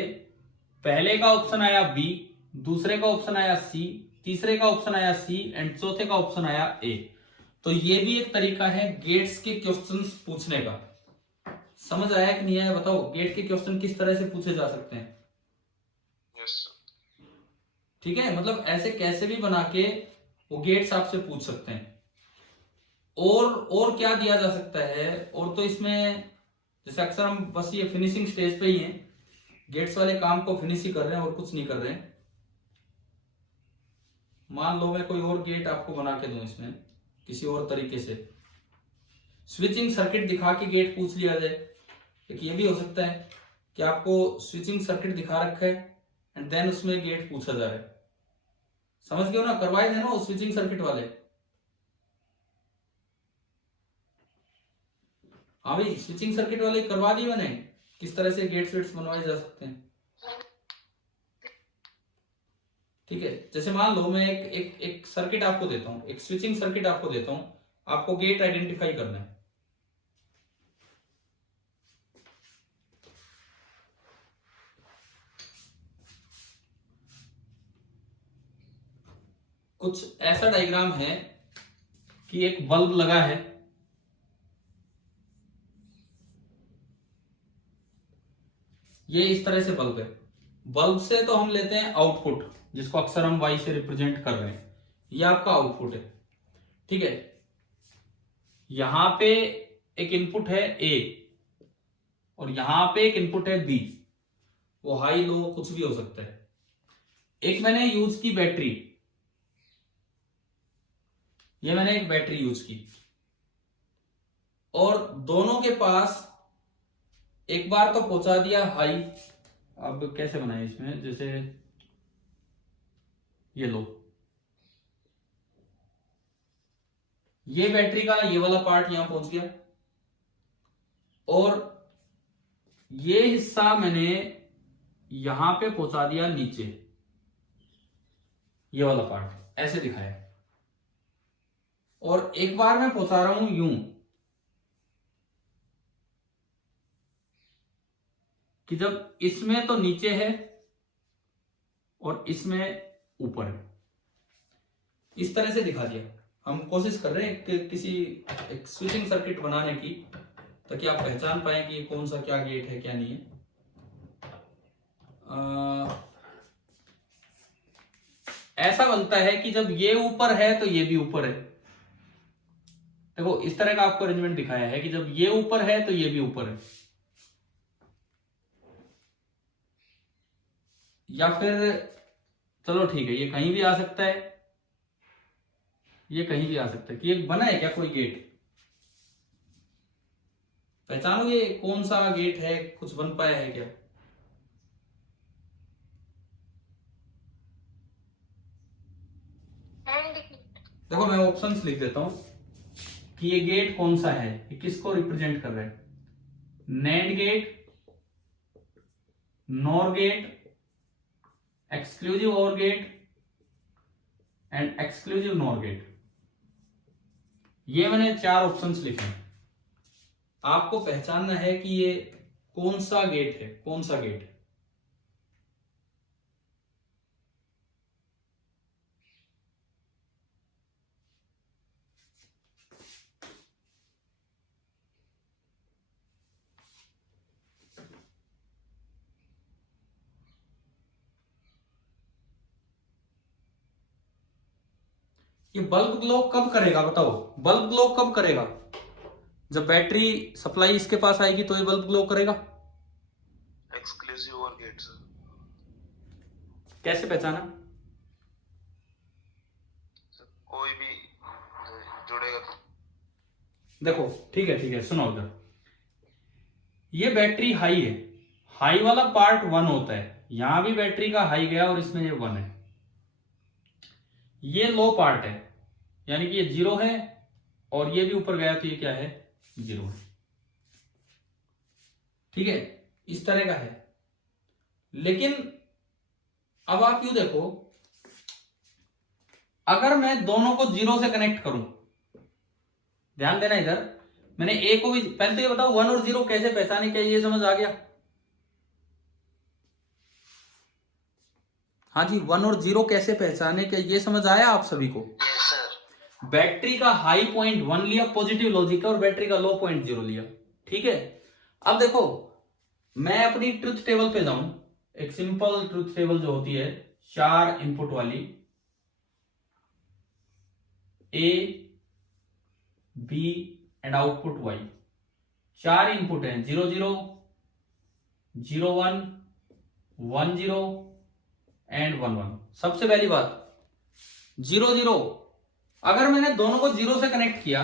पहले का ऑप्शन आया बी, दूसरे का ऑप्शन आया सी, तीसरे का ऑप्शन आया सी एंड चौथे का ऑप्शन आया ए। तो ये भी एक तरीका है गेट्स के क्वेश्चंस पूछने का। समझ आया कि नहीं आया बताओ? गेट के क्वेश्चन किस तरह से पूछे जा सकते हैं? ठीक है, मतलब ऐसे कैसे भी बना के वो गेट्स आपसे पूछ सकते हैं। और क्या दिया जा सकता है? और तो इसमें जैसे अक्सर हम बस ये फिनिशिंग स्टेज पे ही हैं, गेट्स वाले काम को फिनिश ही कर रहे हैं और कुछ नहीं कर रहे हैं। मान लो मैं कोई और गेट आपको बना के दूं इसमें किसी और तरीके से, स्विचिंग सर्किट दिखा के गेट पूछ लिया जाए। एक ये भी हो सकता है कि आपको स्विचिंग सर्किट दिखा रखा है एंड देन उसमें गेट पूछा जा रहा है। समझ गए हो ना? करवाए थे ना वो स्विचिंग सर्किट वाले? हाँ भाई, स्विचिंग सर्किट वाले करवा दिए मैंने, किस तरह से गेट्स वेट्स बनवाए जा सकते हैं। ठीक है, जैसे मान लो मैं एक सर्किट आपको देता हूं, एक स्विचिंग सर्किट आपको देता हूं, आपको गेट आइडेंटिफाई करना है। कुछ ऐसा डायग्राम है कि एक बल्ब लगा है, ये इस तरह से बल्ब है। बल्ब से तो हम लेते हैं आउटपुट, जिसको अक्सर हम वाई से रिप्रेजेंट कर रहे हैं। ये आपका आउटपुट है। ठीक है, यहां पे एक इनपुट है ए और यहां पे एक इनपुट है बी। वो हाई लो कुछ भी हो सकता है। एक मैंने यूज की बैटरी, ये मैंने एक बैटरी यूज की और दोनों के पास एक बार तो पहुंचा दिया हाई। अब कैसे बनाए इसमें, जैसे ये लो, ये बैटरी का ये वाला पार्ट यहां पहुंच गया और ये हिस्सा मैंने यहां पे पहुंचा दिया नीचे, ये वाला पार्ट ऐसे दिखाया। और एक बार मैं पहुंचा रहा हूं यूं, कि जब इसमें तो नीचे है और इसमें ऊपर है, इस तरह से दिखा दिया। हम कोशिश कर रहे हैं कि किसी एक स्विचिंग सर्किट बनाने की, ताकि आप पहचान पाए कि कौन सा क्या गेट है क्या नहीं है। ऐसा बनता है कि जब ये ऊपर है तो ये भी ऊपर है। देखो इस तरह का आपको अरेंजमेंट दिखाया है कि जब ये ऊपर है तो ये भी ऊपर है। या फिर चलो ठीक है, ये कहीं भी आ सकता है, ये कहीं भी आ सकता है। कि ये बना है क्या कोई गेट? पहचानोगे कौन सा गेट है? कुछ बन पाया है क्या? एंड देखो मैं ऑप्शंस लिख देता हूं कि ये गेट कौन सा है, ये किसको रिप्रेजेंट कर रहा है। NAND gate, NOR gate, exclusive OR gate and exclusive NOR gate. ये मैंने 4 ऑप्शंस लिखे हैं। आपको पहचानना है कि ये कौन सा गेट है, कौन सा गेट है। ये बल्ब ग्लो कब करेगा बताओ? बल्ब ग्लो कब करेगा? जब बैटरी सप्लाई इसके पास आएगी तो ये बल्ब ग्लो करेगा। Exclusive OR get sir. कैसे पहचाना? कोई भी जुड़ेगा तो। देखो ठीक है सुनो उधर। ये बैटरी हाई है, हाई वाला पार्ट 1 होता है। यहां भी बैटरी का हाई गया और इसमें ये 1 है। ये लो पार्ट है, यानी कि ये 0 है और ये भी ऊपर गया तो ये क्या है? 0 है। ठीक है, इस तरह का है। लेकिन अब आप यूं देखो, अगर मैं दोनों को 0 से कनेक्ट करूं, ध्यान देना इधर, मैंने ए को भी, पहले तो ये बताओ 1 और 0 कैसे पहचाने, क्या ये समझ आ गया? हाँ जी, 1 और 0 कैसे पहचाने, क्या ये समझ आया आप सभी को? Yes sir. बैटरी का हाई पॉइंट 1 लिया पॉजिटिव लॉजिक का, और बैटरी का लो पॉइंट 0 लिया। ठीक है, अब देखो मैं अपनी ट्रुथ टेबल पे जाऊं, एक सिंपल ट्रुथ टेबल जो होती है 4 इनपुट वाली, A B and output Y. 4 input हैं, 0 0 0 1 1 0 एंड 1 1। सबसे पहली बात 0 0, अगर मैंने दोनों को 0 से कनेक्ट किया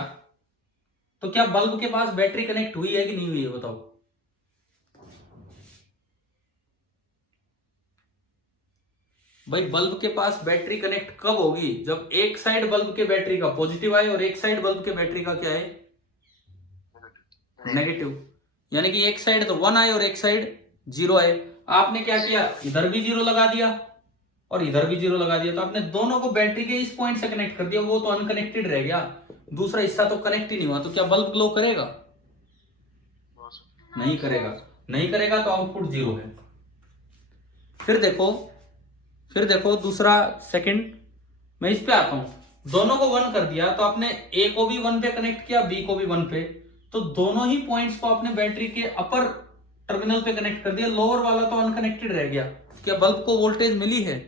तो क्या बल्ब के पास बैटरी कनेक्ट हुई है कि नहीं हुई है बताओ? भाई बल्ब के पास बैटरी कनेक्ट कब होगी? जब एक साइड बल्ब के बैटरी का पॉजिटिव आए और एक साइड बल्ब के बैटरी का क्या है? नेगेटिव। यानी कि एक साइड तो 1 आए और एक साइड 0 आए। आपने क्या किया, इधर भी 0 लगा दिया और इधर भी 0 लगा दिया, तो आपने दोनों को बैटरी के इस पॉइंट से कनेक्ट कर दिया। वो तो अनकनेक्टेड रह गया, दूसरा हिस्सा तो कनेक्ट ही नहीं हुआ। तो क्या बल्ब ग्लो करेगा? नहीं करेगा। नहीं करेगा तो आउटपुट 0 है। फिर देखो दूसरा सेकंड, मैं इस पे आता हूं। दोनों को 1 कर दिया तो आपने ए को भी 1 पे कनेक्ट किया, बी को भी 1 पे, तो दोनों ही पॉइंट्स को आपने बैटरी के अपर टर्मिनल पे कनेक्ट कर दिया। लोअर वाला तो अनकनेक्टेड रह गया। क्या बल्ब को वोल्टेज मिली है?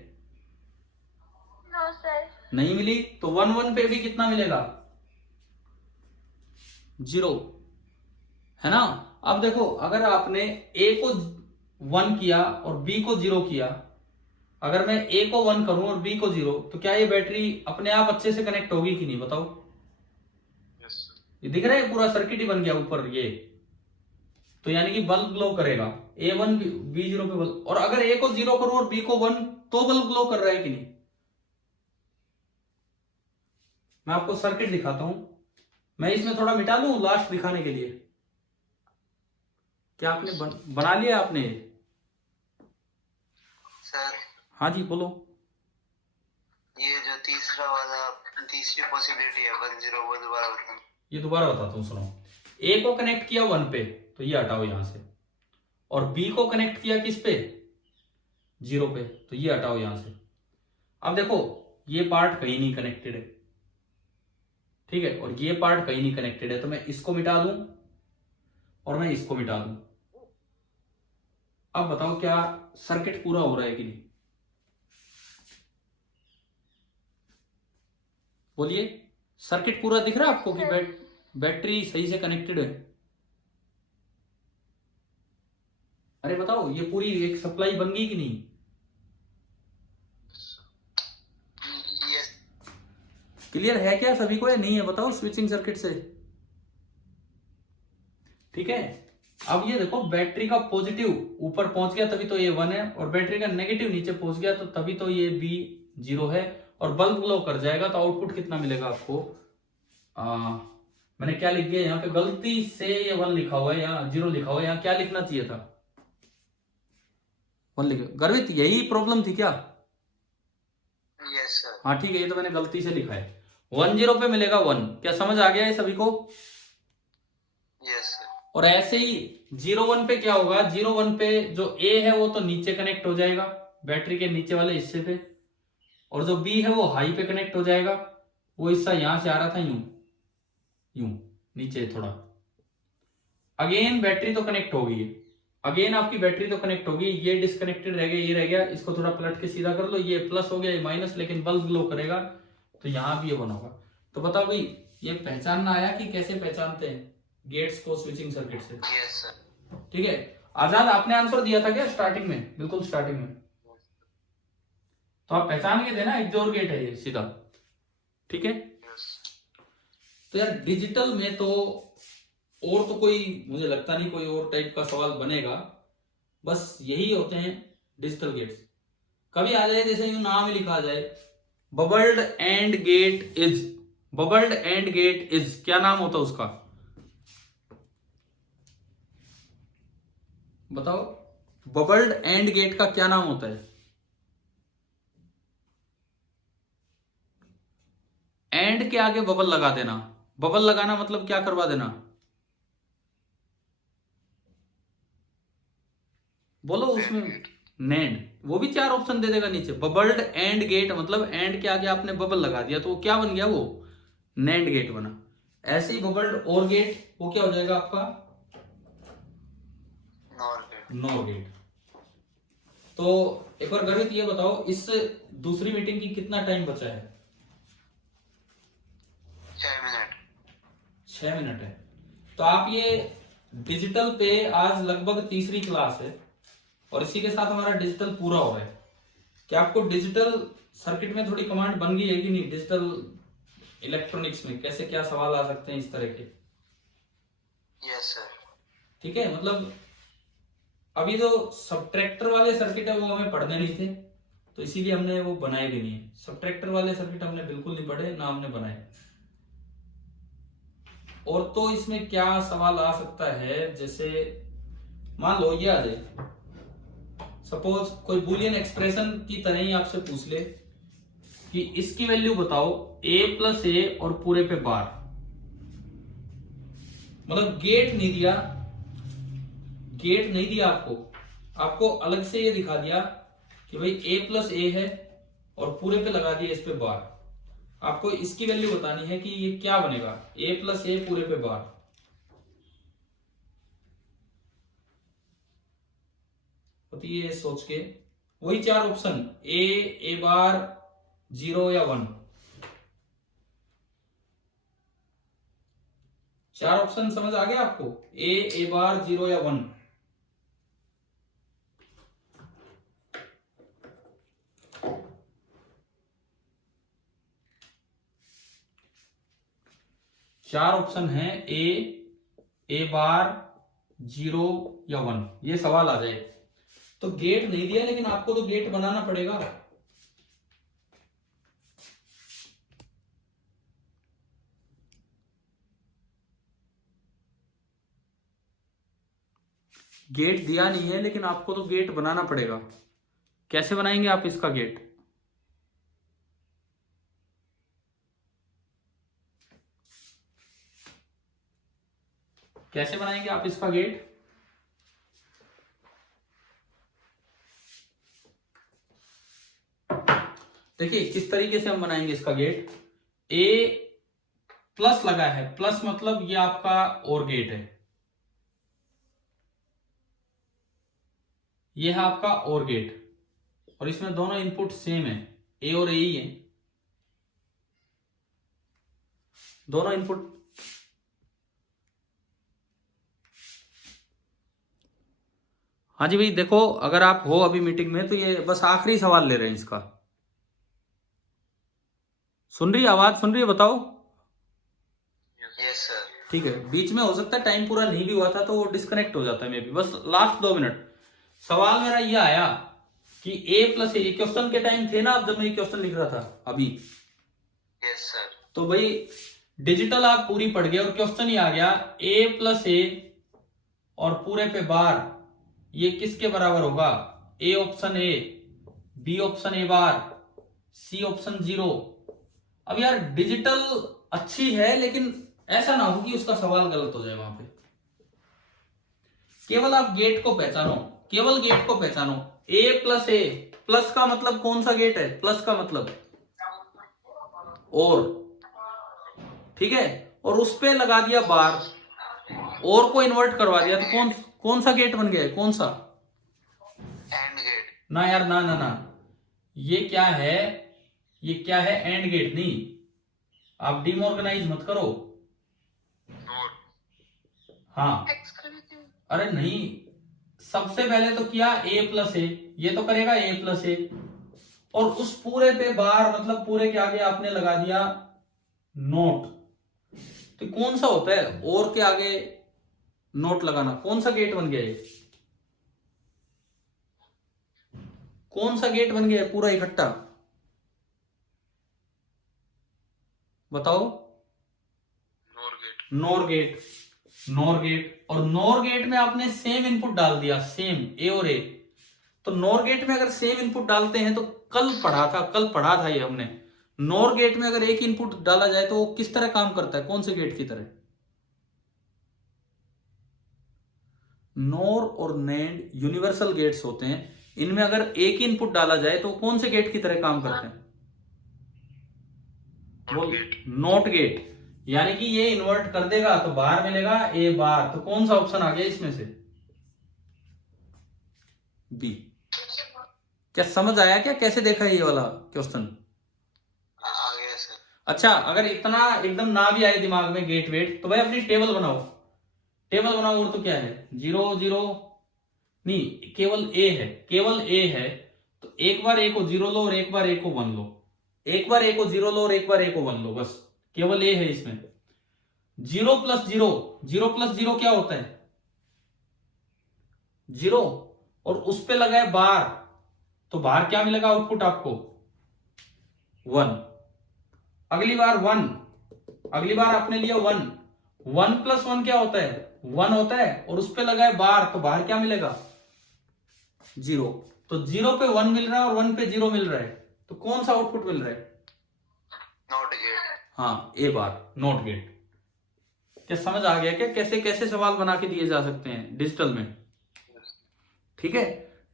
No sir. नहीं मिली। तो 1 1 पे भी कितना मिलेगा? 0 है ना। अब देखो अगर आपने ए को 1 किया और बी को 0 किया, अगर मैं ए को 1 करूं और बी को 0, तो क्या ये बैटरी अपने आप अच्छे से कनेक्ट होगी कि नहीं बताओ? यस ये दिख रहा है पूरा सर्किट ही बन गया ऊपर ये। तो यानी कि बल्ब ग्लो करेगा। A1 B0 पे बल्ब, और अगर A को 0 करूं और B को 1, तो बल्ब ग्लो कर रहा है कि नहीं? मैं आपको सर्किट दिखाता हूं। मैं इसमें थोड़ा मिटा लूं लास्ट दिखाने के लिए। क्या आपने बना लिया आपने? सर हाँ जी बोलो। ये जो तीसरी पॉसिबिलिटी है 1 0, वो दोबारा बताओ। ये दोबारा बताता हूं, सुनो। A को कनेक्ट किया 1 पे, तो ये हटाओ यहां से, और बी को कनेक्ट किया किस पे, 0 पे, तो ये हटाओ यहां से। अब देखो ये पार्ट कहीं नहीं कनेक्टेड है, ठीक है, और ये पार्ट कहीं नहीं कनेक्टेड है, तो मैं इसको मिटा दूं और मैं इसको मिटा दूं। अब बताओ क्या सर्किट पूरा हो रहा है कि नहीं, बोलिए। सर्किट पूरा दिख रहा है आपको कि बैटरी सही से कनेक्टेड है? अरे बताओ ये पूरी एक सप्लाई बन गई कि नहीं? यस क्लियर है क्या सभी को या नहीं है, बताओ स्विचिंग सर्किट से। ठीक है, अब ये देखो बैटरी का पॉजिटिव ऊपर पहुंच गया तभी तो ये 1 है, और बैटरी का नेगेटिव नीचे पहुंच गया तो तभी तो ये बी 0 है, और बल्ब ग्लो कर जाएगा तो आउटपुट कितना मिलेगा आपको। मैंने क्या लिख दिया यहाँ पे, गलती से ये 1 लिखा हुआ है, यहाँ 0 लिखा हुआ है, यहाँ क्या लिखना चाहिए था, 1 लिखा। गर्वित यही प्रॉब्लम थी क्या? Yes sir. हाँ ठीक है, ये तो मैंने गलती से लिखा है, 1 0 पे मिलेगा 1। क्या समझ आ गया है सभी को? Yes sir. और ऐसे ही 0 1 पे क्या होगा, 0 1 पे जो A है वो तो नीचे कनेक्ट हो जाएगा बैटरी के नीचे वाले हिस्से पे, और जो B है वो हाई पे कनेक्ट हो जाएगा। वो हिस्सा यहां से आ रहा था यूं यूं नीचे थोड़ा। अगेन बैटरी तो कनेक्ट हो गई है, अगेन आपकी बैटरी तो कनेक्ट होगी, ये डिस्कनेक्टेड रह गया, ये रह गया, इसको थोड़ा पलट के सीधा कर लो, ये प्लस हो गया, ये माइनस, लेकिन बल्ब ग्लो करेगा तो यहां भी ये बना होगा। तो बताओ भाई ये पहचानना आया कि कैसे पहचानते हैं गेट्स को स्विचिंग सर्किट से? Yes sir. ठीक है, आजाद आपने आंसर दिया था क्या स्टार्टिंग में, बिल्कुल स्टार्टिंग में, तो आप पहचान गए थे ना, XOR गेट है ये सीधा। ठीक है, यस तो यार डिजिटल में तो और तो कोई मुझे लगता नहीं कोई और टाइप का सवाल बनेगा, बस यही होते हैं डिजिटल गेट्स। कभी आ जाए जैसे यूं नाम ही लिखा जाए, bubbled and gate is, bubbled and gate is, क्या नाम होता है उसका बताओ, बबल्ड एंड गेट का क्या नाम होता है? एंड के आगे बबल लगा देना, बबल लगाना मतलब क्या करवा देना, बोलो उसमें। नैंड, वो भी 4 ऑप्शन दे देगा नीचे। बबल्ड एंड गेट मतलब एंड के आगे आपने बबल लगा दिया तो वो क्या बन गया, वो नैंड गेट बना। ऐसे ही बबल्ड और गेट वो क्या हो जाएगा आपका, नॉर गेट। NOR gate. तो एक बार गर्वित ये बताओ इस दूसरी मीटिंग की कितना टाइम बचा है? 6 मिनट। 6 मिनट है। तो आप ये डिजिटल पे आज लगभग तीसरी क्लास है और इसी के साथ हमारा डिजिटल पूरा हो रहा है। क्या आपको डिजिटल सर्किट में थोड़ी कमांड बन गई है कि नहीं, डिजिटल इलेक्ट्रॉनिक्स में कैसे क्या सवाल आ सकते हैं इस तरह के? Yes sir. ठीक है, मतलब अभी जो सब्ट्रैक्टर वाले सर्किट है वो हमें पढ़ने नहीं थे तो इसीलिए हमने वो बनाए भी नहीं है। सब्ट्रैक्टर वाले सर्किट हमने बिल्कुल नहीं पढ़े, ना हमने बनाए। और तो इसमें क्या सवाल आ सकता है, जैसे मान लो ये आ जाए, सपोज कोई बुलियन एक्सप्रेशन की तरह ही आपसे पूछ ले कि इसकी वैल्यू बताओ a प्लस ए और पूरे पे बार, मतलब गेट नहीं दिया, गेट नहीं दिया आपको, आपको अलग से ये दिखा दिया कि भाई a प्लस ए है और पूरे पे लगा दिया इस पे बार। आपको इसकी वैल्यू बतानी है कि ये क्या बनेगा, a प्लस ए पूरे पे बार। होती है सोच के, वही 4 ऑप्शन ए बार, 0 या 1, 4 ऑप्शन समझ आ गया आपको, ए बार, 0 या 1। चार ऑप्शन है ए बार, 0 या 1, ये सवाल आ जाए तो गेट नहीं दिया लेकिन आपको तो गेट बनाना पड़ेगा। गेट दिया नहीं है लेकिन आपको तो गेट बनाना पड़ेगा। कैसे बनाएंगे आप इसका गेट? कैसे बनाएंगे आप इसका गेट? देखिए किस तरीके से हम बनाएंगे इसका गेट। ए प्लस लगा है, प्लस मतलब ये आपका और गेट है, ये है आपका और गेट, और इसमें दोनों इनपुट सेम है, ए और ए ही है, दोनों इनपुट। हाँ जी भाई, देखो अगर आप हो अभी मीटिंग में तो ये बस आखिरी सवाल ले रहे हैं इसका। सुन रही है आवाज, सुन रही है, बताओ। Yes sir. ठीक है, बीच में हो सकता है टाइम पूरा नहीं भी हुआ था तो वो डिस्कनेक्ट हो जाता है मे बी, बस लास्ट 2 मिनट। सवाल मेरा ये आया कि ए प्लस ए, क्वेश्चन के टाइम थे ना आप जब मैं ये क्वेश्चन लिख रहा था अभी, यस सर। तो भाई डिजिटल आप पूरी पढ़ गए और क्वेश्चन ही आ गया ए प्लस ए और पूरे पे बार, ये किसके बराबर होगा? A option A, B option A bar, C option 0। अब यार डिजिटल अच्छी है लेकिन ऐसा ना हो कि उसका सवाल गलत हो जाए वहां पे। केवल आप गेट को पहचानो, केवल गेट को पहचानो। ए प्लस ए, प्लस का मतलब कौन सा गेट है? प्लस का मतलब और, ठीक है, और उस पे लगा दिया बार, और को इन्वर्ट करवा दिया तो कौन सा गेट बन गया? कौन सा? And gate. ना यार, ना ना ना, ये क्या है? ये क्या है? एंड गेट नहीं, आप डिमोर्गेनाइज मत करो। नोर। हाँ, अरे नहीं, सबसे पहले तो किया ए प्लस ए, ये तो करेगा ए प्लस ए, और उस पूरे पे बार मतलब पूरे के आगे आपने लगा दिया नोट। तो कौन सा होता है और के आगे नोट लगाना? कौन सा गेट बन गया ये? कौन सा गेट बन गया है पूरा इकट्ठा? बताओ। Nor gate. Nor gate, nor gate. और नोर गेट में आपने सेम इनपुट डाल दिया, सेम ए और ए। तो नोर गेट में अगर सेम इनपुट डालते हैं तो कल पढ़ा था ये हमने, नोर गेट में अगर एक इनपुट डाला जाए तो वो किस तरह काम करता है? कौन से गेट की तरह? नोर और नैंड यूनिवर्सल गेट्स होते हैं, इनमें अगर एक इनपुट डाला जाए तो कौन से गेट की तरह काम करते हैं? Not gate. Not gate. यानी कि ये इन्वर्ट कर देगा तो बाहर मिलेगा ए बार। तो कौन सा ऑप्शन आ गया इसमें से? बी। क्या समझ आया? क्या कैसे देखा ये वाला क्वेश्चन? आ गया सर। अच्छा, अगर इतना एकदम ना भी आए दिमाग में गेट वेट तो भाई अपनी टेबल बनाओ, टेबल बनाओ। और तो क्या है? 0 0 नहीं, केवल ए है, केवल ए है। तो एक बार ए को 0 लो और एक बार ए को 1 लो, एक बार ए को 0 लो और एक बार ए को 1 लो, बस केवल ए है इसमें। 0 प्लस 0, 0 प्लस 0 क्या होता है? 0, और उस पे लगा है बार, तो बाहर क्या मिलेगा आउटपुट आपको? 1। अगली बार 1, अगली बार आपने लिया 1, 1 प्लस 1 क्या होता है? 1 होता है, और उस पे लगा है बार, तो बाहर क्या मिलेगा? 0। तो 0 पे 1 मिल रहा है और 1 पे 0 मिल रहा है, तो कौन सा आउटपुट मिल रहा है? Not gate. हाँ, ए बार, नोट गेट। क्या समझ आ गया? क्या कैसे कैसे सवाल बना के दिए जा सकते हैं डिजिटल में? ठीक है,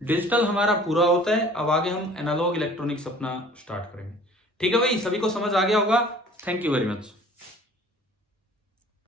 डिजिटल हमारा पूरा होता है, अब आगे हम एनालॉग इलेक्ट्रॉनिक्स अपना स्टार्ट करेंगे। ठीक है भाई, सभी को समझ आ गया होगा। Thank you very much.